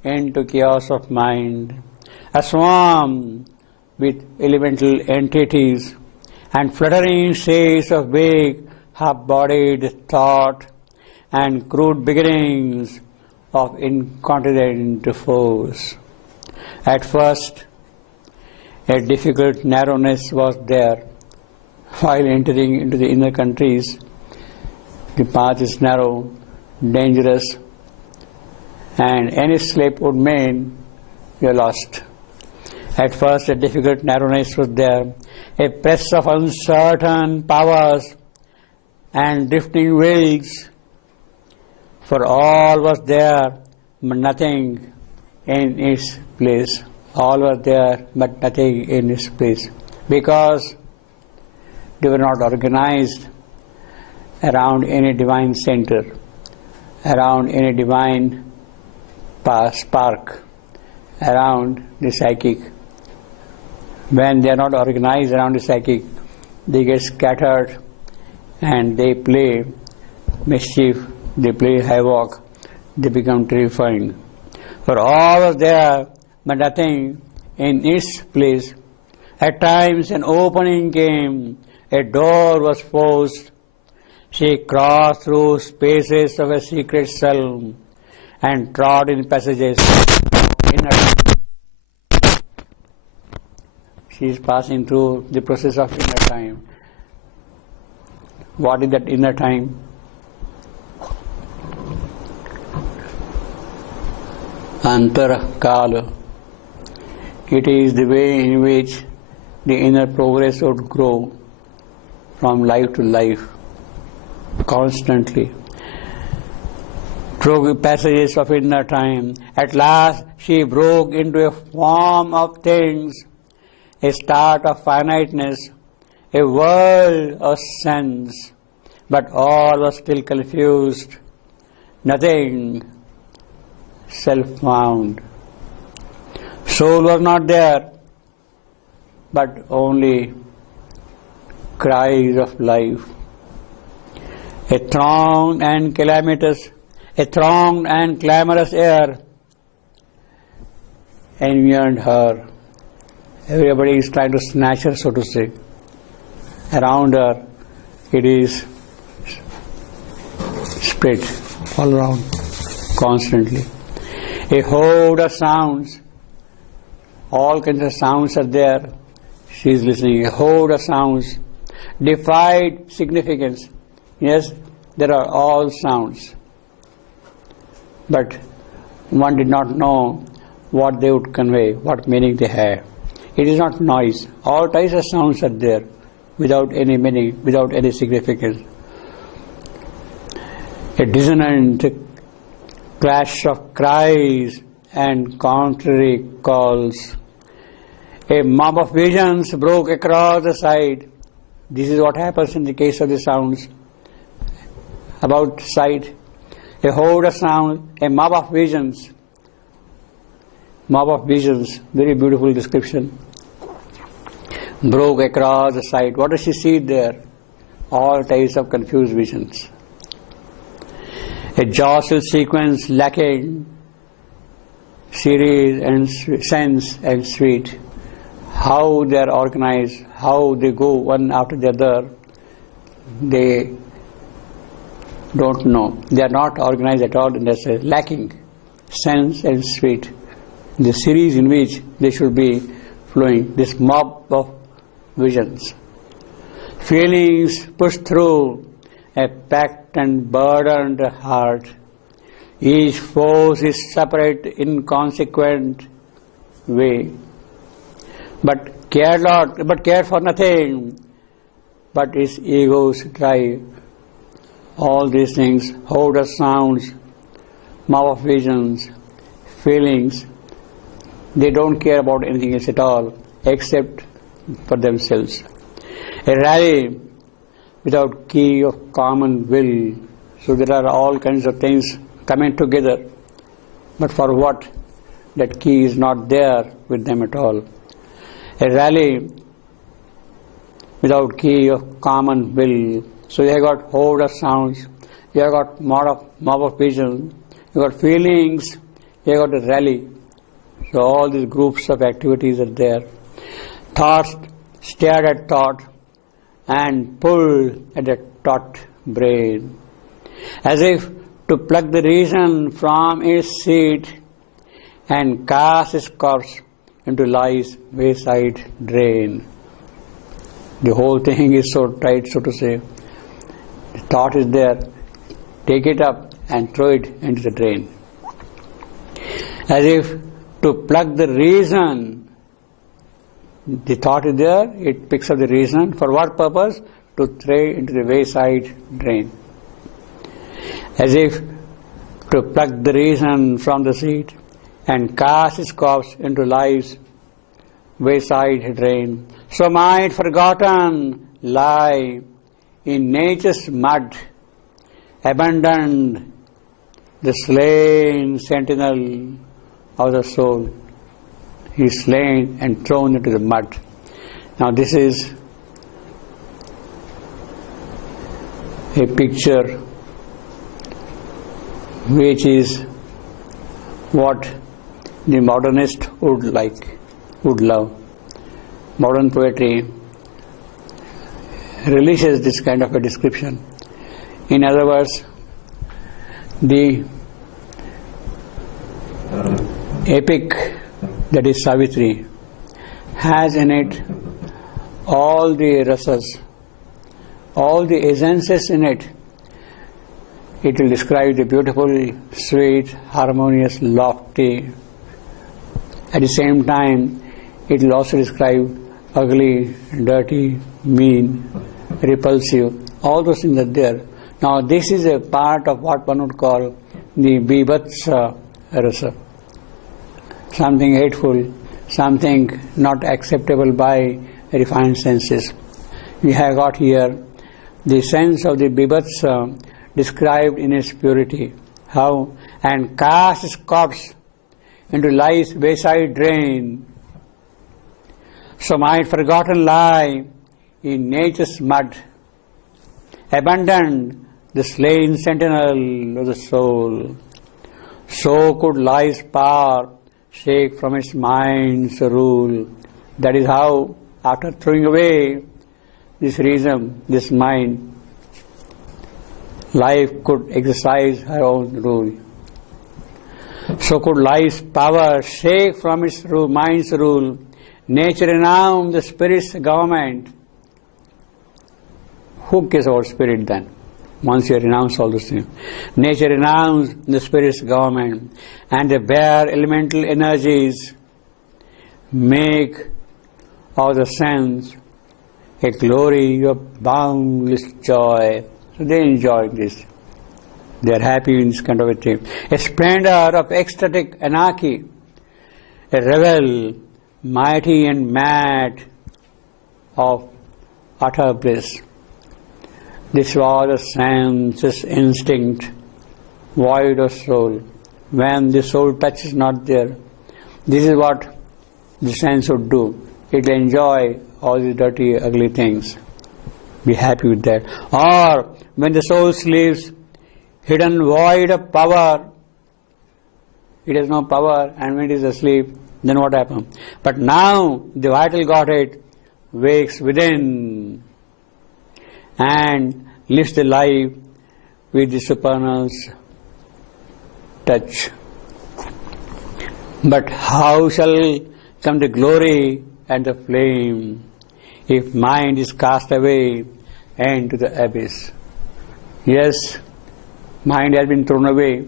into chaos of mind. A swarm with elemental entities and fluttering shades of vague, half-bodied thought and crude beginnings of incontinent force. At first, a difficult narrowness was there. While entering into the inner countries, the path is narrow, dangerous, and any slip would mean you are lost. At first, a difficult narrowness was there, a press of uncertain powers and drifting wills, for all was there, but nothing in its place. All were there, but nothing in its place, because they were not organized around any divine center, around any divine spark, around the psychic. When they are not organized around the psychic, they get scattered and they play mischief, they play havoc, they become terrifying. For all was there, but nothing in its place. At times an opening came, a door was forced. She crossed through spaces of a secret cell and trod in passages of inner. She is passing through the process of inner time. What is that inner time? Antara Kala. It is the way in which the inner progress would grow from life to life, constantly. through passages of inner time. At last she broke into a form of things, a start of finiteness, a world of sense, but all was still confused, nothing self-found. Soul was not there, but only cries of life. A thronged and clamorous air environed her. Everybody is trying to snatch her, so to say. Around her, it is spread all around, constantly. A horde of sounds, all kinds of sounds are there. She is listening. A horde of sounds, defied significance. Yes, there are all sounds. But one did not know what they would convey, what meaning they have. It is not noise. All types of sounds are there, without any meaning, without any significance. A dissonant clash of cries and contrary calls. A mob of visions broke across the sight. This is what happens in the case of the sounds. About sight, a horde of sound, a mob of visions. Mob of visions, very beautiful description. Broke across the sight. What does she see there? All types of confused visions. A jostle sequence lacking series and sense and sweet. How they are organized, how they go one after the other, they don't know. They are not organized at all, and there's a lacking sense and sweet. The series in which they should be flowing, this mob of visions. Feelings pushed through a packed and burdened heart. Each force is separate, inconsequent way. But care for nothing, but its ego's drive. All these things, horde of sounds, mob of visions, feelings, they don't care about anything else at all, except for themselves. A rally without key of common will. So there are all kinds of things coming together, but for what? That key is not there with them at all. A rally without key of common will. So you have got horde of sounds, you have got mob of vision, you have got feelings, you have got a rally. So all these groups of activities are there. Thoughts stared at thought and pulled at the taut brain, as if to pluck the reason from its seat and cast its corpse into life's wayside drain. The whole thing is so tight, so to say. The thought is there, take it up and throw it into the drain. As if to pluck the reason, the thought is there, it picks up the reason. For what purpose? To throw it into the wayside drain. As if to pluck the reason from the seat and cast its corpse into life's wayside drain. So might forgotten lie in nature's mud, abandoned, the slain sentinel of the soul. He is slain and thrown into the mud. Now this is a picture which is what the modernist would love. Modern poetry releases this kind of a description. In other words, the epic, that is Savitri, has in it all the rasas, all the essences in it. It will describe the beautiful, sweet, harmonious, lofty. At the same time, it will also describe ugly, dirty, mean, repulsive. All those things are there. Now, this is a part of what one would call the bibhatsa rasa, something hateful, something not acceptable by refined senses. We have got here the sense of the bibhatsa described in its purity. How? And cast his corpse into life's wayside drain. So might forgotten lie in nature's mud, abandoned the slain sentinel of the soul. So could life's power shake from its mind's rule. That is how, after throwing away this reason, this mind, life could exercise her own rule. So could life's power shake from its mind's rule. Nature renowned the spirit's government. Who cares about spirit then? Once you renounce all those things. Nature renounced the spirit's government, and the bare elemental energies make of the sense a glory of boundless joy. So they enjoy this. They are happy in this kind of a thing. A splendor of ecstatic anarchy, a revel, mighty and mad, of utter bliss. This was a sensuous instinct, void of soul. When the soul touch is not there, this is what the sense would do. It will enjoy all the dirty, ugly things. Be happy with that. Or when the soul sleeps, hidden void of power, it has no power, and when it is asleep, then what happens? But now the vital Godhead wakes within and lifts the life with the supernal's touch. But how shall come the glory and the flame if mind is cast away into the abyss? Yes, mind has been thrown away,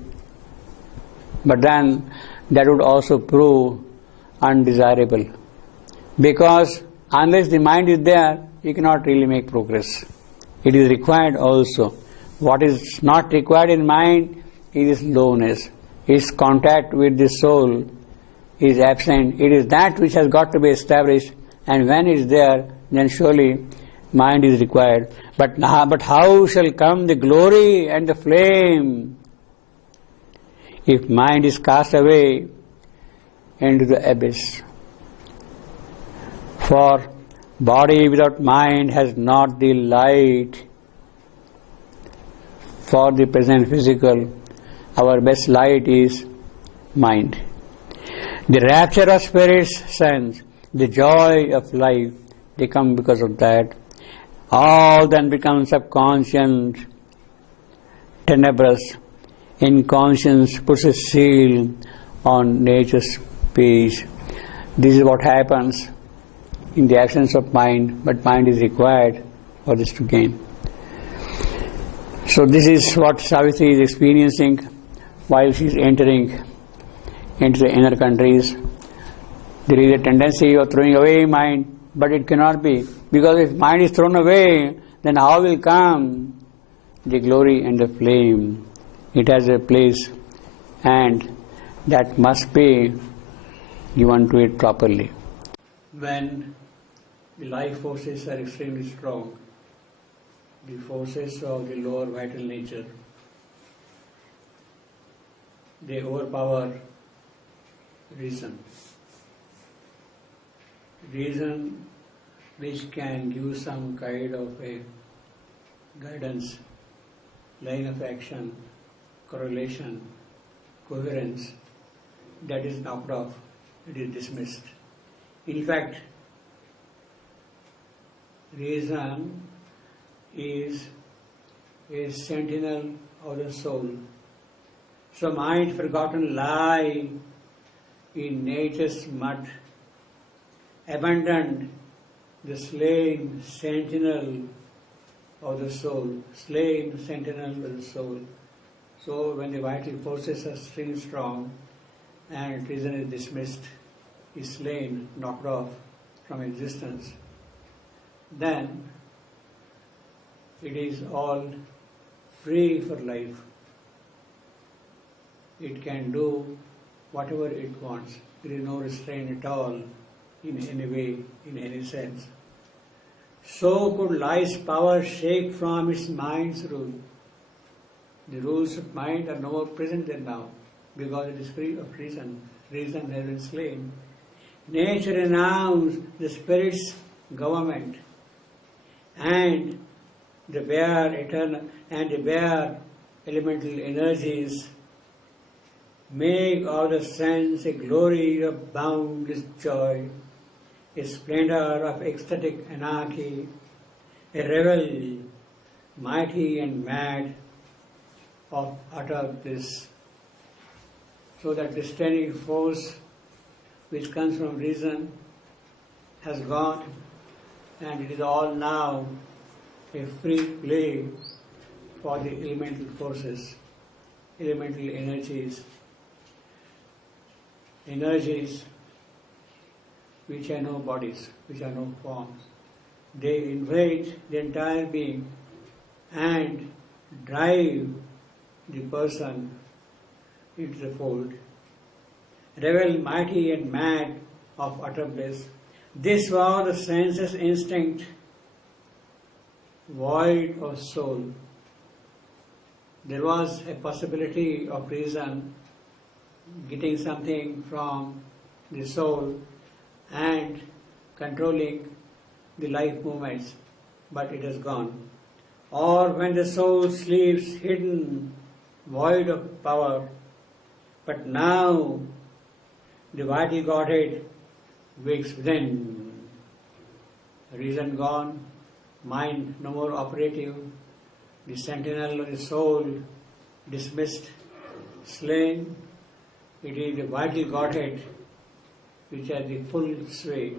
but then that would also prove undesirable, because unless the mind is there, you cannot really make progress. It is required also. What is not required in mind is lowness. Its contact with the soul is absent. It is that which has got to be established, and when it is there, then surely mind is required. But how shall come the glory and the flame if mind is cast away into the abyss? For body without mind has not the light. For the present physical, our best light is mind. The rapture of spirit's sense, the joy of life, they come because of that. All then becomes subconscious, tenebrous. Inconscience puts a seal on nature's page. This is what happens in the absence of mind, but mind is required for this to gain. So this is what Savitri is experiencing while she is entering into the inner countries. There is a tendency of throwing away mind, but it cannot be, because if mind is thrown away, then how will come the glory and the flame? It has a place, and that must be given to it properly. When the life forces are extremely strong, the forces of the lower vital nature, they overpower reason. Reason which can give some kind of a guidance, line of action, correlation, coherence, that is knocked off, it is dismissed. In fact, reason is a sentinel of the soul. So mind forgotten lie in nature's mud, abandoned the slain sentinel of the soul, slain sentinel of the soul. So when the vital forces are still strong and reason is dismissed, is slain, knocked off from existence, then it is all free for life. it can do whatever it wants. There is no restraint at all in any way, in any sense. So could life's power shake from its mind's rule. The rules of mind are no more present there now, because it is free of reason. Reason has been slain. Nature renounced the spirit's government, and the bare elemental energies make of the sense a glory of boundless joy, a splendor of ecstatic anarchy, a revel mighty and mad of utter bliss. So that restraining force which comes from reason has gone, and it is all now a free play for the elemental forces, elemental energies which are no bodies, which are no forms. They invade the entire being and drive the person into the fold. Revel mighty and mad of utter bliss. This was the senses instinct, void of soul. There was a possibility of reason getting something from the soul and controlling the life movements, but it has gone. Or when the soul sleeps hidden, void of power, but now the vital Godhead wakes within. Reason gone, mind no more operative, the sentinel of the soul dismissed, slain. It is the vital Godhead which has the full sway,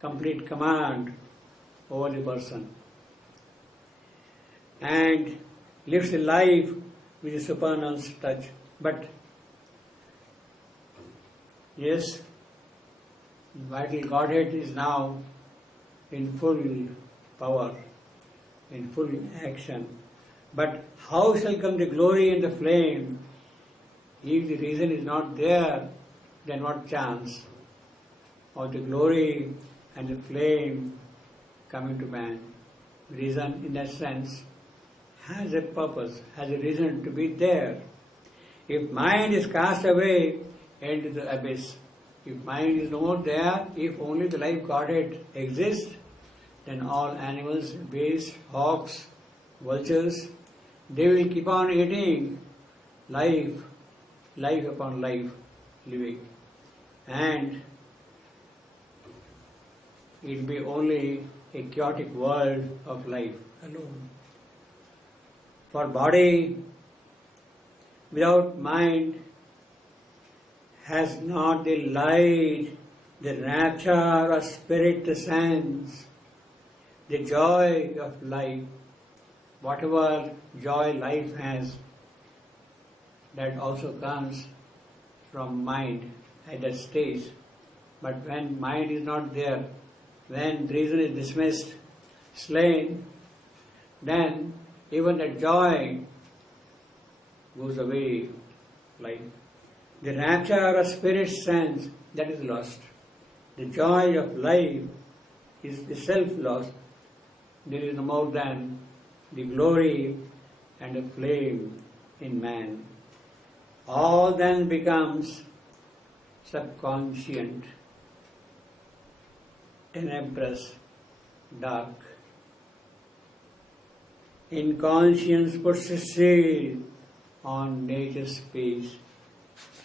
complete command over the person, and lives the life with the supernal touch. But yes, vital Godhead is now in full power, in full action. But how shall come the glory and the flame? If the reason is not there, then what chance of the glory and the flame coming to man? Reason, in that sense, has a purpose, has a reason to be there. If mind is cast away into the abyss, if mind is no more there, if only the life Godhead exists, then all animals, beasts, hawks, vultures, they will keep on eating life upon life, living. And it will be only a chaotic world of life alone. For body without mind has not the light, the rapture of spirit sense, the joy of life. Whatever joy life has, that also comes from mind at that stage. But when mind is not there, when reason is dismissed, slain, then even that joy goes away. Like the rapture of spirit sense, that is lost. The joy of life is itself lost. There is no more than the glory and the flame in man. All then becomes subconscient, tenebrous, dark. Inconscience puts a seal on nature's page.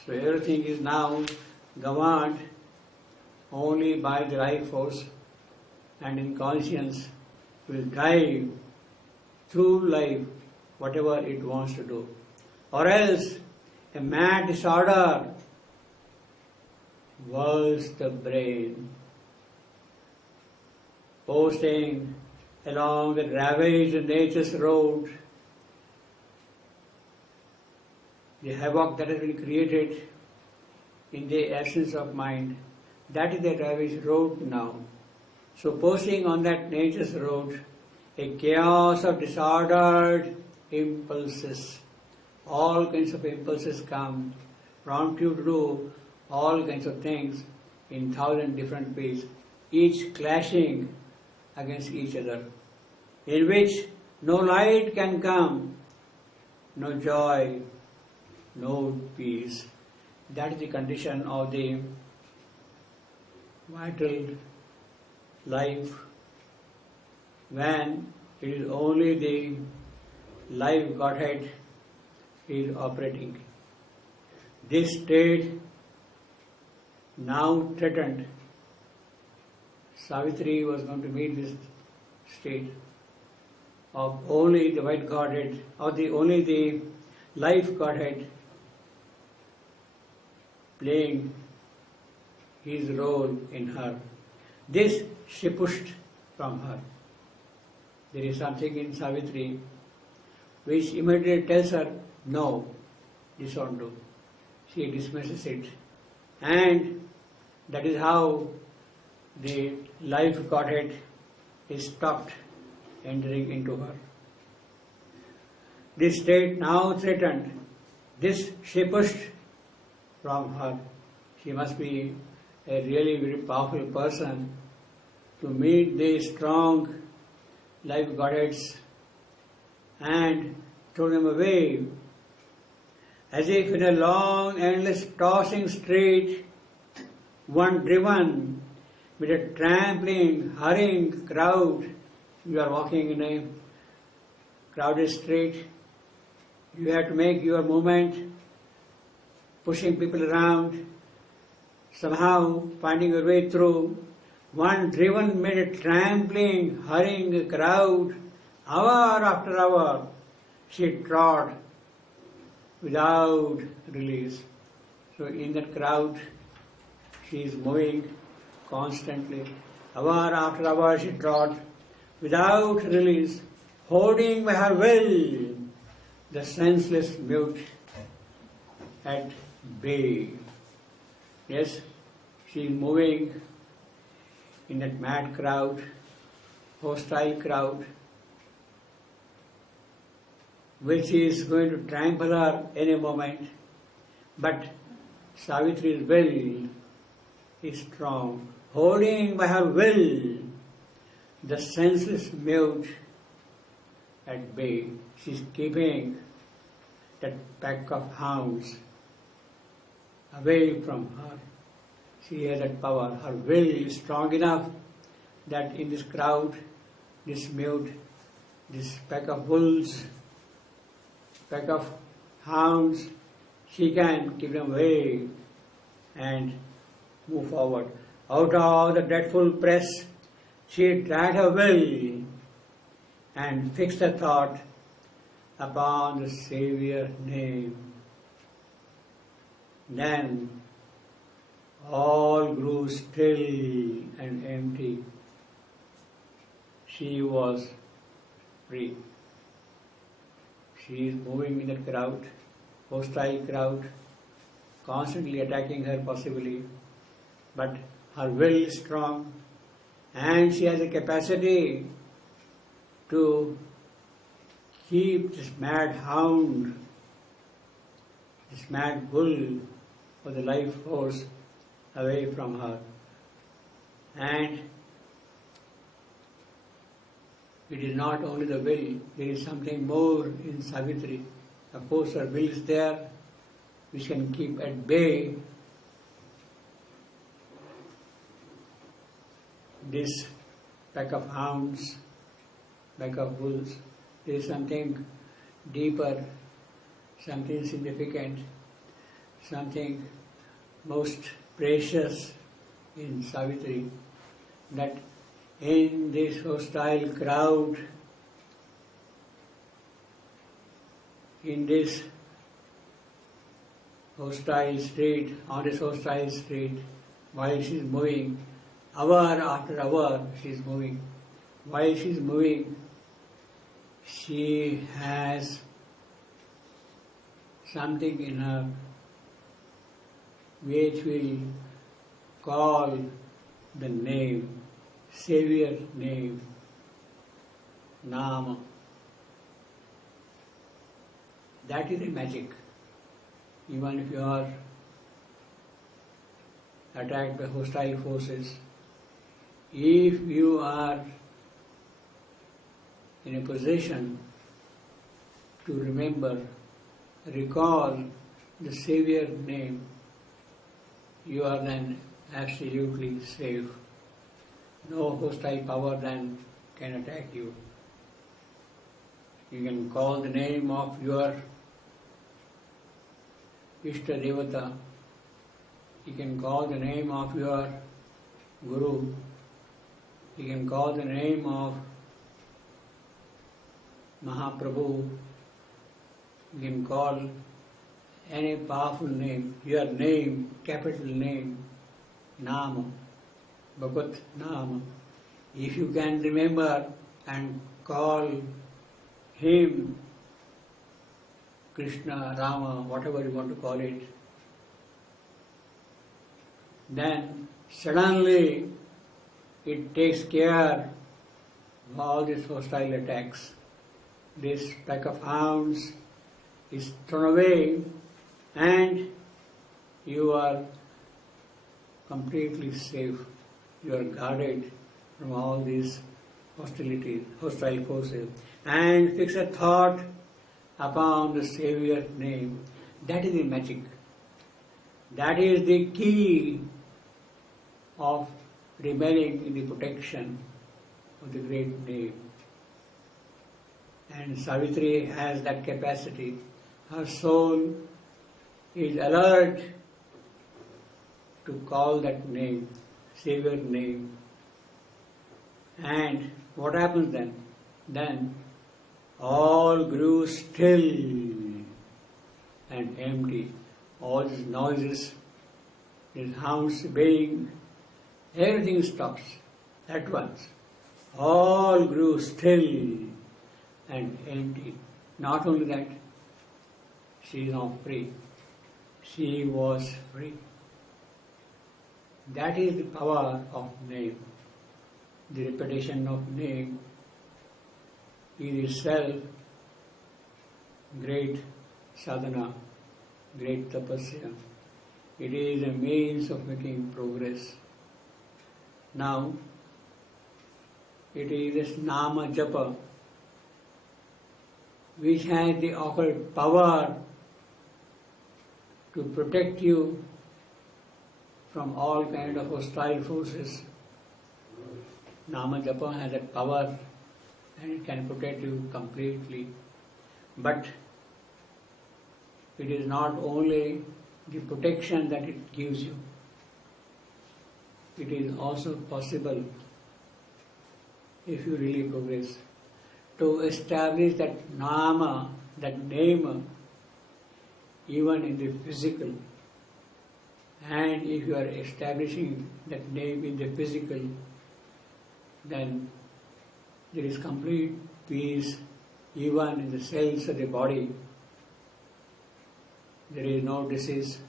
So everything is now governed only by the life force, and inconscience will drive through life whatever it wants to do. Or else a mad disorder whirls the brain, posting along the ravaged nature's road, the havoc that has been created in the absence of mind. That is the ravaged road now. So posting on that nature's road, a chaos of disordered impulses, all kinds of impulses come, prompt you to do all kinds of things in thousand different ways, each clashing against each other, in which no light can come, no joy, no peace. That is the condition of the vital life, when it is only the life Godhead is operating. This state now threatened. Savitri was going to meet this state of only the white Godhead, or only the life Godhead playing his role in her. This she pushed from her. There is something in Savitri which immediately tells her, no, this won't do. She dismisses it. And that is how the life Godhead is stopped entering into her. This state now threatened. This she pushed from her. She must be a really very powerful person to meet the strong life Godheads and throw them away, as if in a long, endless, tossing street, one driven with a trampling, hurrying crowd. You are walking in a crowded street. You have to make your movement, pushing people around, somehow finding your way through. One driven made a trampling, hurrying crowd. Hour after hour, she trod without release. So in that crowd, she is moving constantly. Hour after hour, she trod without release, holding by her will the senseless mute at bay. Yes, she is moving in that mad crowd, hostile crowd, which is going to trample her any moment. But Savitri's will is strong, holding by her will the senseless mute at bay. She is keeping that pack of hounds away from her. She has that power. Her will is strong enough that in this crowd, this mute, this pack of wolves, pack of hounds, she can keep them away and move forward. Out of the dreadful press, she dragged her will and fixed her thought upon the Saviour name. Then all grew still and empty. She was free. She is moving in that crowd, hostile crowd, constantly attacking her possibly, but her will is strong and she has the capacity to keep this mad hound, this mad bull or the life force away from her. And it is not only the will, there is something more in Savitri. Of course, her will is there, which can keep at bay this pack of hounds, pack of wolves. There is something deeper, something significant, something most precious in Savitri, that in this hostile crowd, in this hostile street, on this hostile street, while she is moving, hour after hour she is moving. While she is moving, she has something in her which will call the name, Saviour name, Nama. That is the magic. Even if you are attacked by hostile forces, if you are in a position to remember, recall the Savior name, you are then absolutely safe. No hostile power then can attack you. You can call the name of your Ishta Devata. You can call the name of your Guru. You can call the name of Mahaprabhu. You can call any powerful name, your name, capital name, Nama, Bhagat Nama. If you can remember and call him, Krishna, Rama, whatever you want to call it, then suddenly it takes care of all these hostile attacks. This pack of hounds is thrown away and you are completely safe. You are guarded from all these hostilities, hostile forces. And fix a thought upon the Savior name. That is the magic. That is the key of remaining in the protection of the great name. And Savitri has that capacity. Her soul is alert to call that name, Savior name. And what happens then? Then all grew still and empty. All these noises, these hounds baying, everything stops at once. All grew still and empty. Not only that, she is now free. She was free. That is the power of name. The repetition of name is itself great sadhana, great tapasya. It is a means of making progress. Now, it is this nama japa which has the occult power to protect you from all kind of hostile forces. Nama japa has that power and it can protect you completely. But it is not only the protection that it gives you, it is also possible, if you really progress, to establish that nama, that name, even in the physical. And if you are establishing that name in the physical, then there is complete peace even in the cells of the body. There is no disease,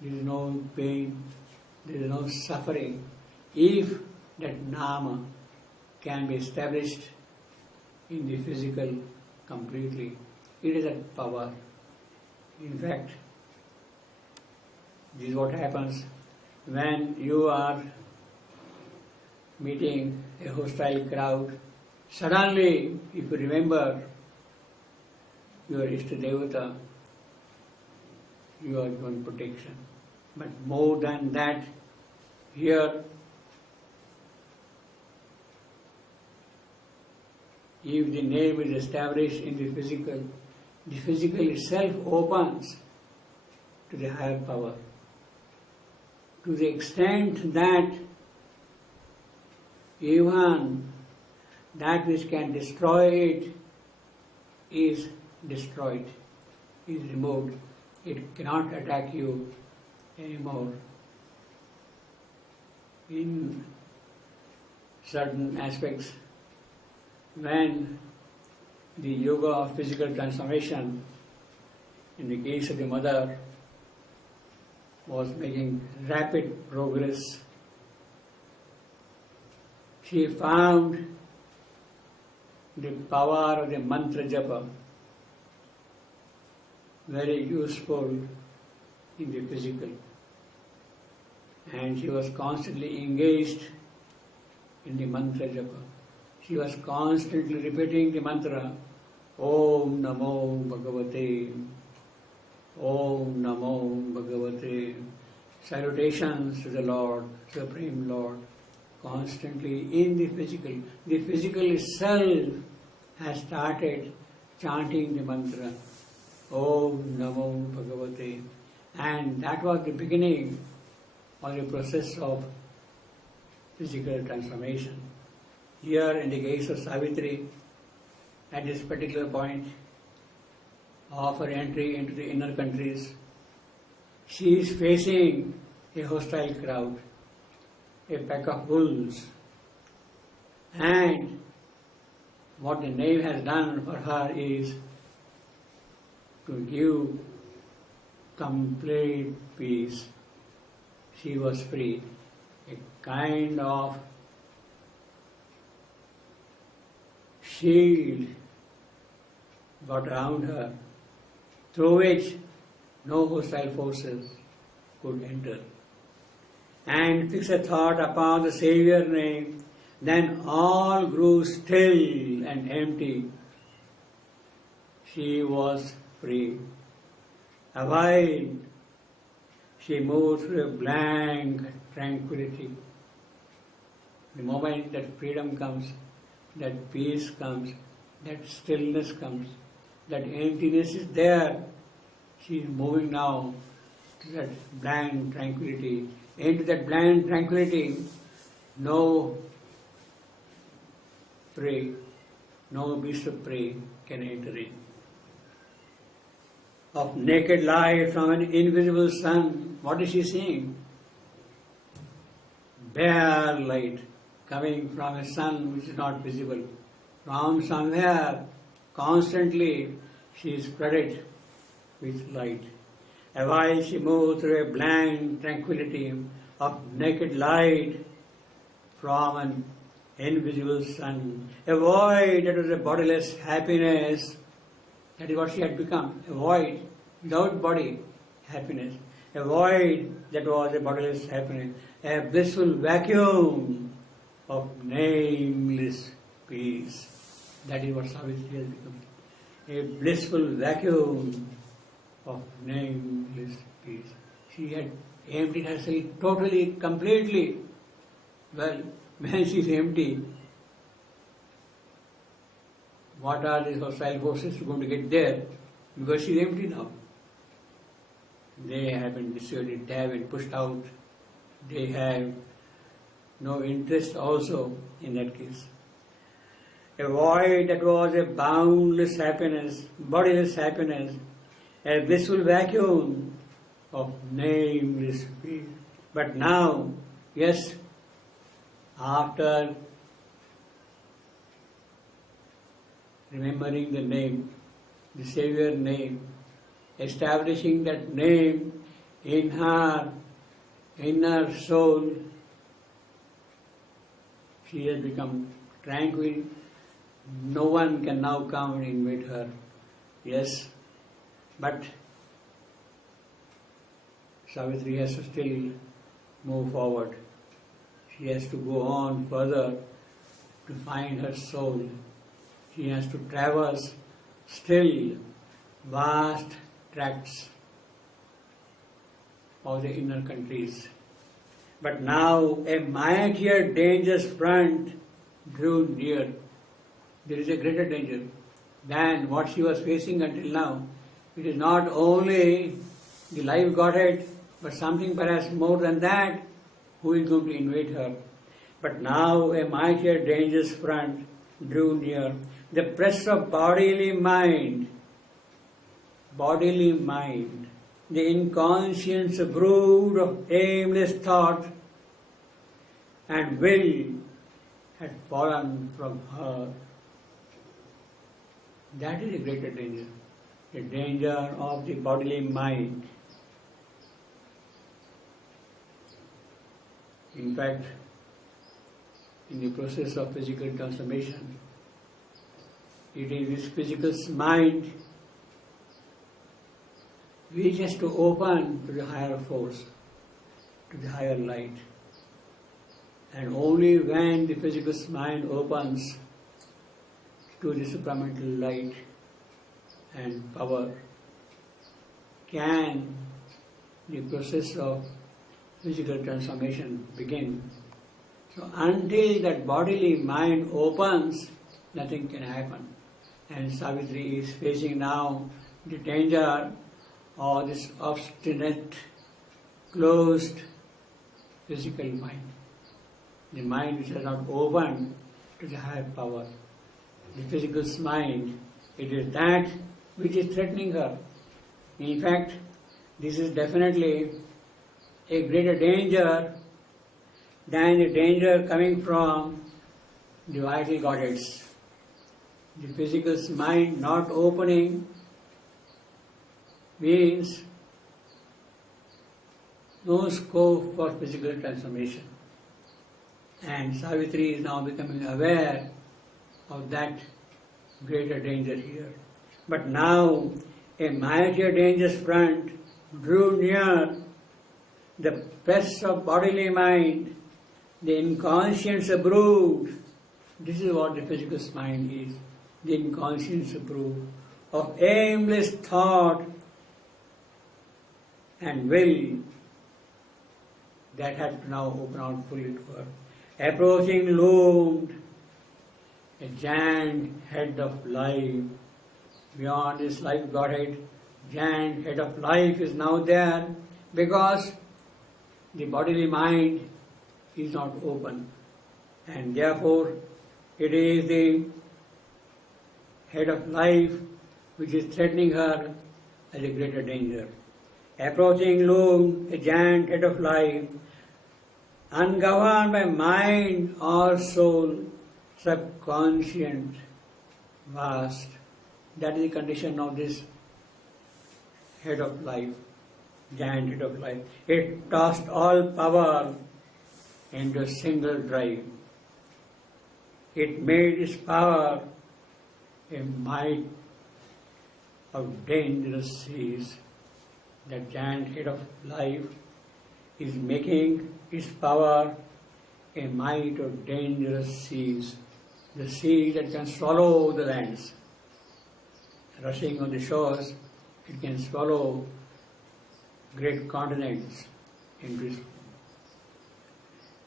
there is no pain, there is no suffering. If that nama can be established in the physical completely, it is a power. In fact, this is what happens when you are meeting a hostile crowd. Suddenly, if you remember your Ishta Devata, you are given protection. But more than that, here, if the name is established in the physical itself opens to the higher power. To the extent that even that which can destroy it is destroyed, is removed. It cannot attack you anymore. In certain aspects, when the yoga of physical transformation, in the case of the mother, was making rapid progress, she found the power of the mantra japa very useful in the physical. And she was constantly engaged in the mantra japa. She was constantly repeating the mantra, Om Namo Bhagavate, Om Namo Bhagavate. Salutations to the Lord, Supreme Lord, constantly in the physical. The physical itself has started chanting the mantra, Om Namo Bhagavate. And that was the beginning of the process of physical transformation. Here in the case of Savitri, at this particular point of her entry into the inner countries, she is facing a hostile crowd, a pack of wolves. And what the name has done for her is to give complete peace. She was free. A kind of shield got around her, through which no hostile forces could enter. And fix a thought upon the Saviour name, then all grew still and empty. She was free. A while she moved through a blank tranquility. The moment that freedom comes, that peace comes, that stillness comes, that emptiness is there, she is moving now to that blank tranquility. Into that blank tranquility, no prey, no beast of prey can enter in. Of naked light from an invisible sun, what is she seeing? Bare light coming from a sun which is not visible. From somewhere, constantly, she is flooded with light. A while she moved through a blank tranquility of naked light from an invisible sun. A void that was a bodiless happiness. That is what she had become. A void without body, happiness. A void that was a bodiless happiness. A blissful vacuum of nameless peace. That is what Savitri has become. A blissful vacuum of nameless peace. She had emptied herself totally, completely. Well, when she is empty, what are these hostile forces going to get there? Because she is empty now. They have been dissuaded, they have been pushed out. They have no interest also in that case. A void that was a boundless happiness, bodiless happiness, a blissful vacuum of nameless peace. But now, yes, after remembering the name, the Saviour name, establishing that name in her inner soul, she has become tranquil. No one can now come and invade her. Yes, but Savitri has to still move forward. She has to go on further to find her soul. She has to traverse still vast tracts of the inner countries. But now a mightier dangerous front drew near. There is a greater danger than what she was facing until now. It is not only the life Godhead, but something perhaps more than that, who is going to invade her. But now a mightier dangerous front drew near. The press of bodily mind, the inconscious brood of aimless thought and will had fallen from her. That is a greater danger, the danger of the bodily mind. In fact, in the process of physical transformation, it is this physical mind which has to open to the higher force, to the higher light. And only when the physical mind opens to the supramental light and power can the process of physical transformation begin. So until that bodily mind opens, nothing can happen. And Savitri is facing now the danger of this obstinate, closed physical mind. The mind which has not opened to the higher power. The physical mind, it is that which is threatening her. In fact, this is definitely a greater danger than the danger coming from the vital goddess. The physical mind not opening means no scope for physical transformation. And Savitri is now becoming aware of that greater danger here. But now a mightier dangerous front drew near. The pests of bodily mind, the inconscience brood. This is what the physical mind is. The inconscience brood of aimless thought and will that had to now open out fully to her. Approaching loomed a giant head of life. Beyond this life Godhead, giant head of life is now there because the bodily mind is not open, and therefore it is the head of life which is threatening her as a greater danger. Approaching loomed a giant head of life, ungoverned by mind or soul, subconscient, vast. That is the condition of this head of life, giant head of life. It tossed all power into a single drive. It made its power a might of dangerous seas. That giant head of life is making its power a might of dangerous seas. The sea that can swallow the lands. Rushing on the shores, it can swallow great continents into its.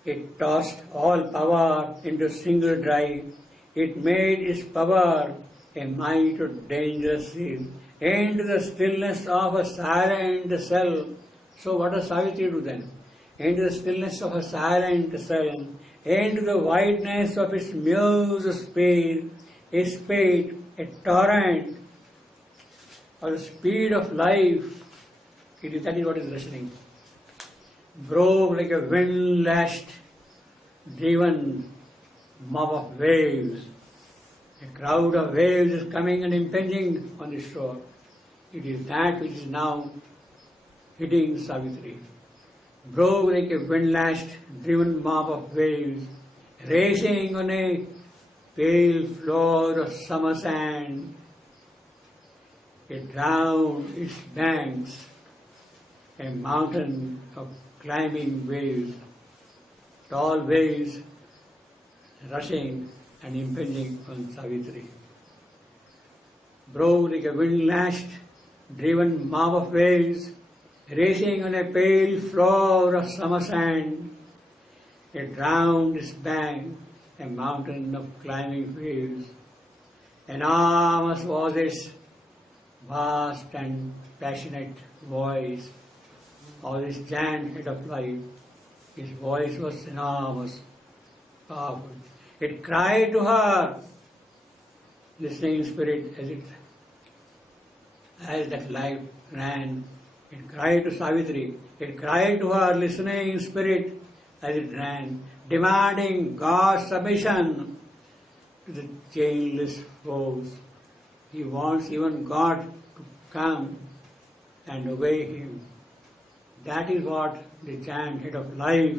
It tossed all power into a single drive. It made its power a might of dangerous seas. Into the stillness of a silent cell. So what does Savitri do then? Into the stillness of a silent cell, into the wideness of its muse space, a torrent of the speed of life. That is what is rushing. Broke like a wind-lashed, driven mob of waves. A crowd of waves is coming and impinging on the shore. It is that which is now hitting Savitri. Broke like a wind-lashed, driven mob of waves, racing on a pale floor of summer sand. It drowned its banks, a mountain of climbing waves, tall waves rushing and impinging on Savitri. Broke like a wind-lashed, driven mob of waves, racing on a pale floor of summer sand. It drowned its bank, a mountain of climbing waves. Enormous was its vast and passionate voice, of this giant head of life. His voice was enormous, powerful. It cried to her, listening spirit, as that life ran. It cried to Savitri. It cried to her, listening spirit, as it ran, demanding God's submission to the chainless foes. He wants even God to come and obey him. That is what the giant head of life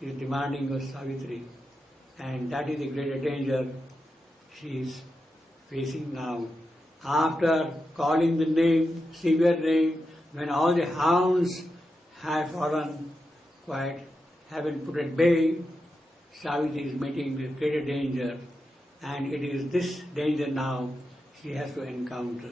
is demanding of Savitri. And that is the greater danger she is facing now. After calling the name, severe name, when all the hounds have fallen quiet, have been put at bay, Savitri is meeting with greater danger, and it is this danger now she has to encounter.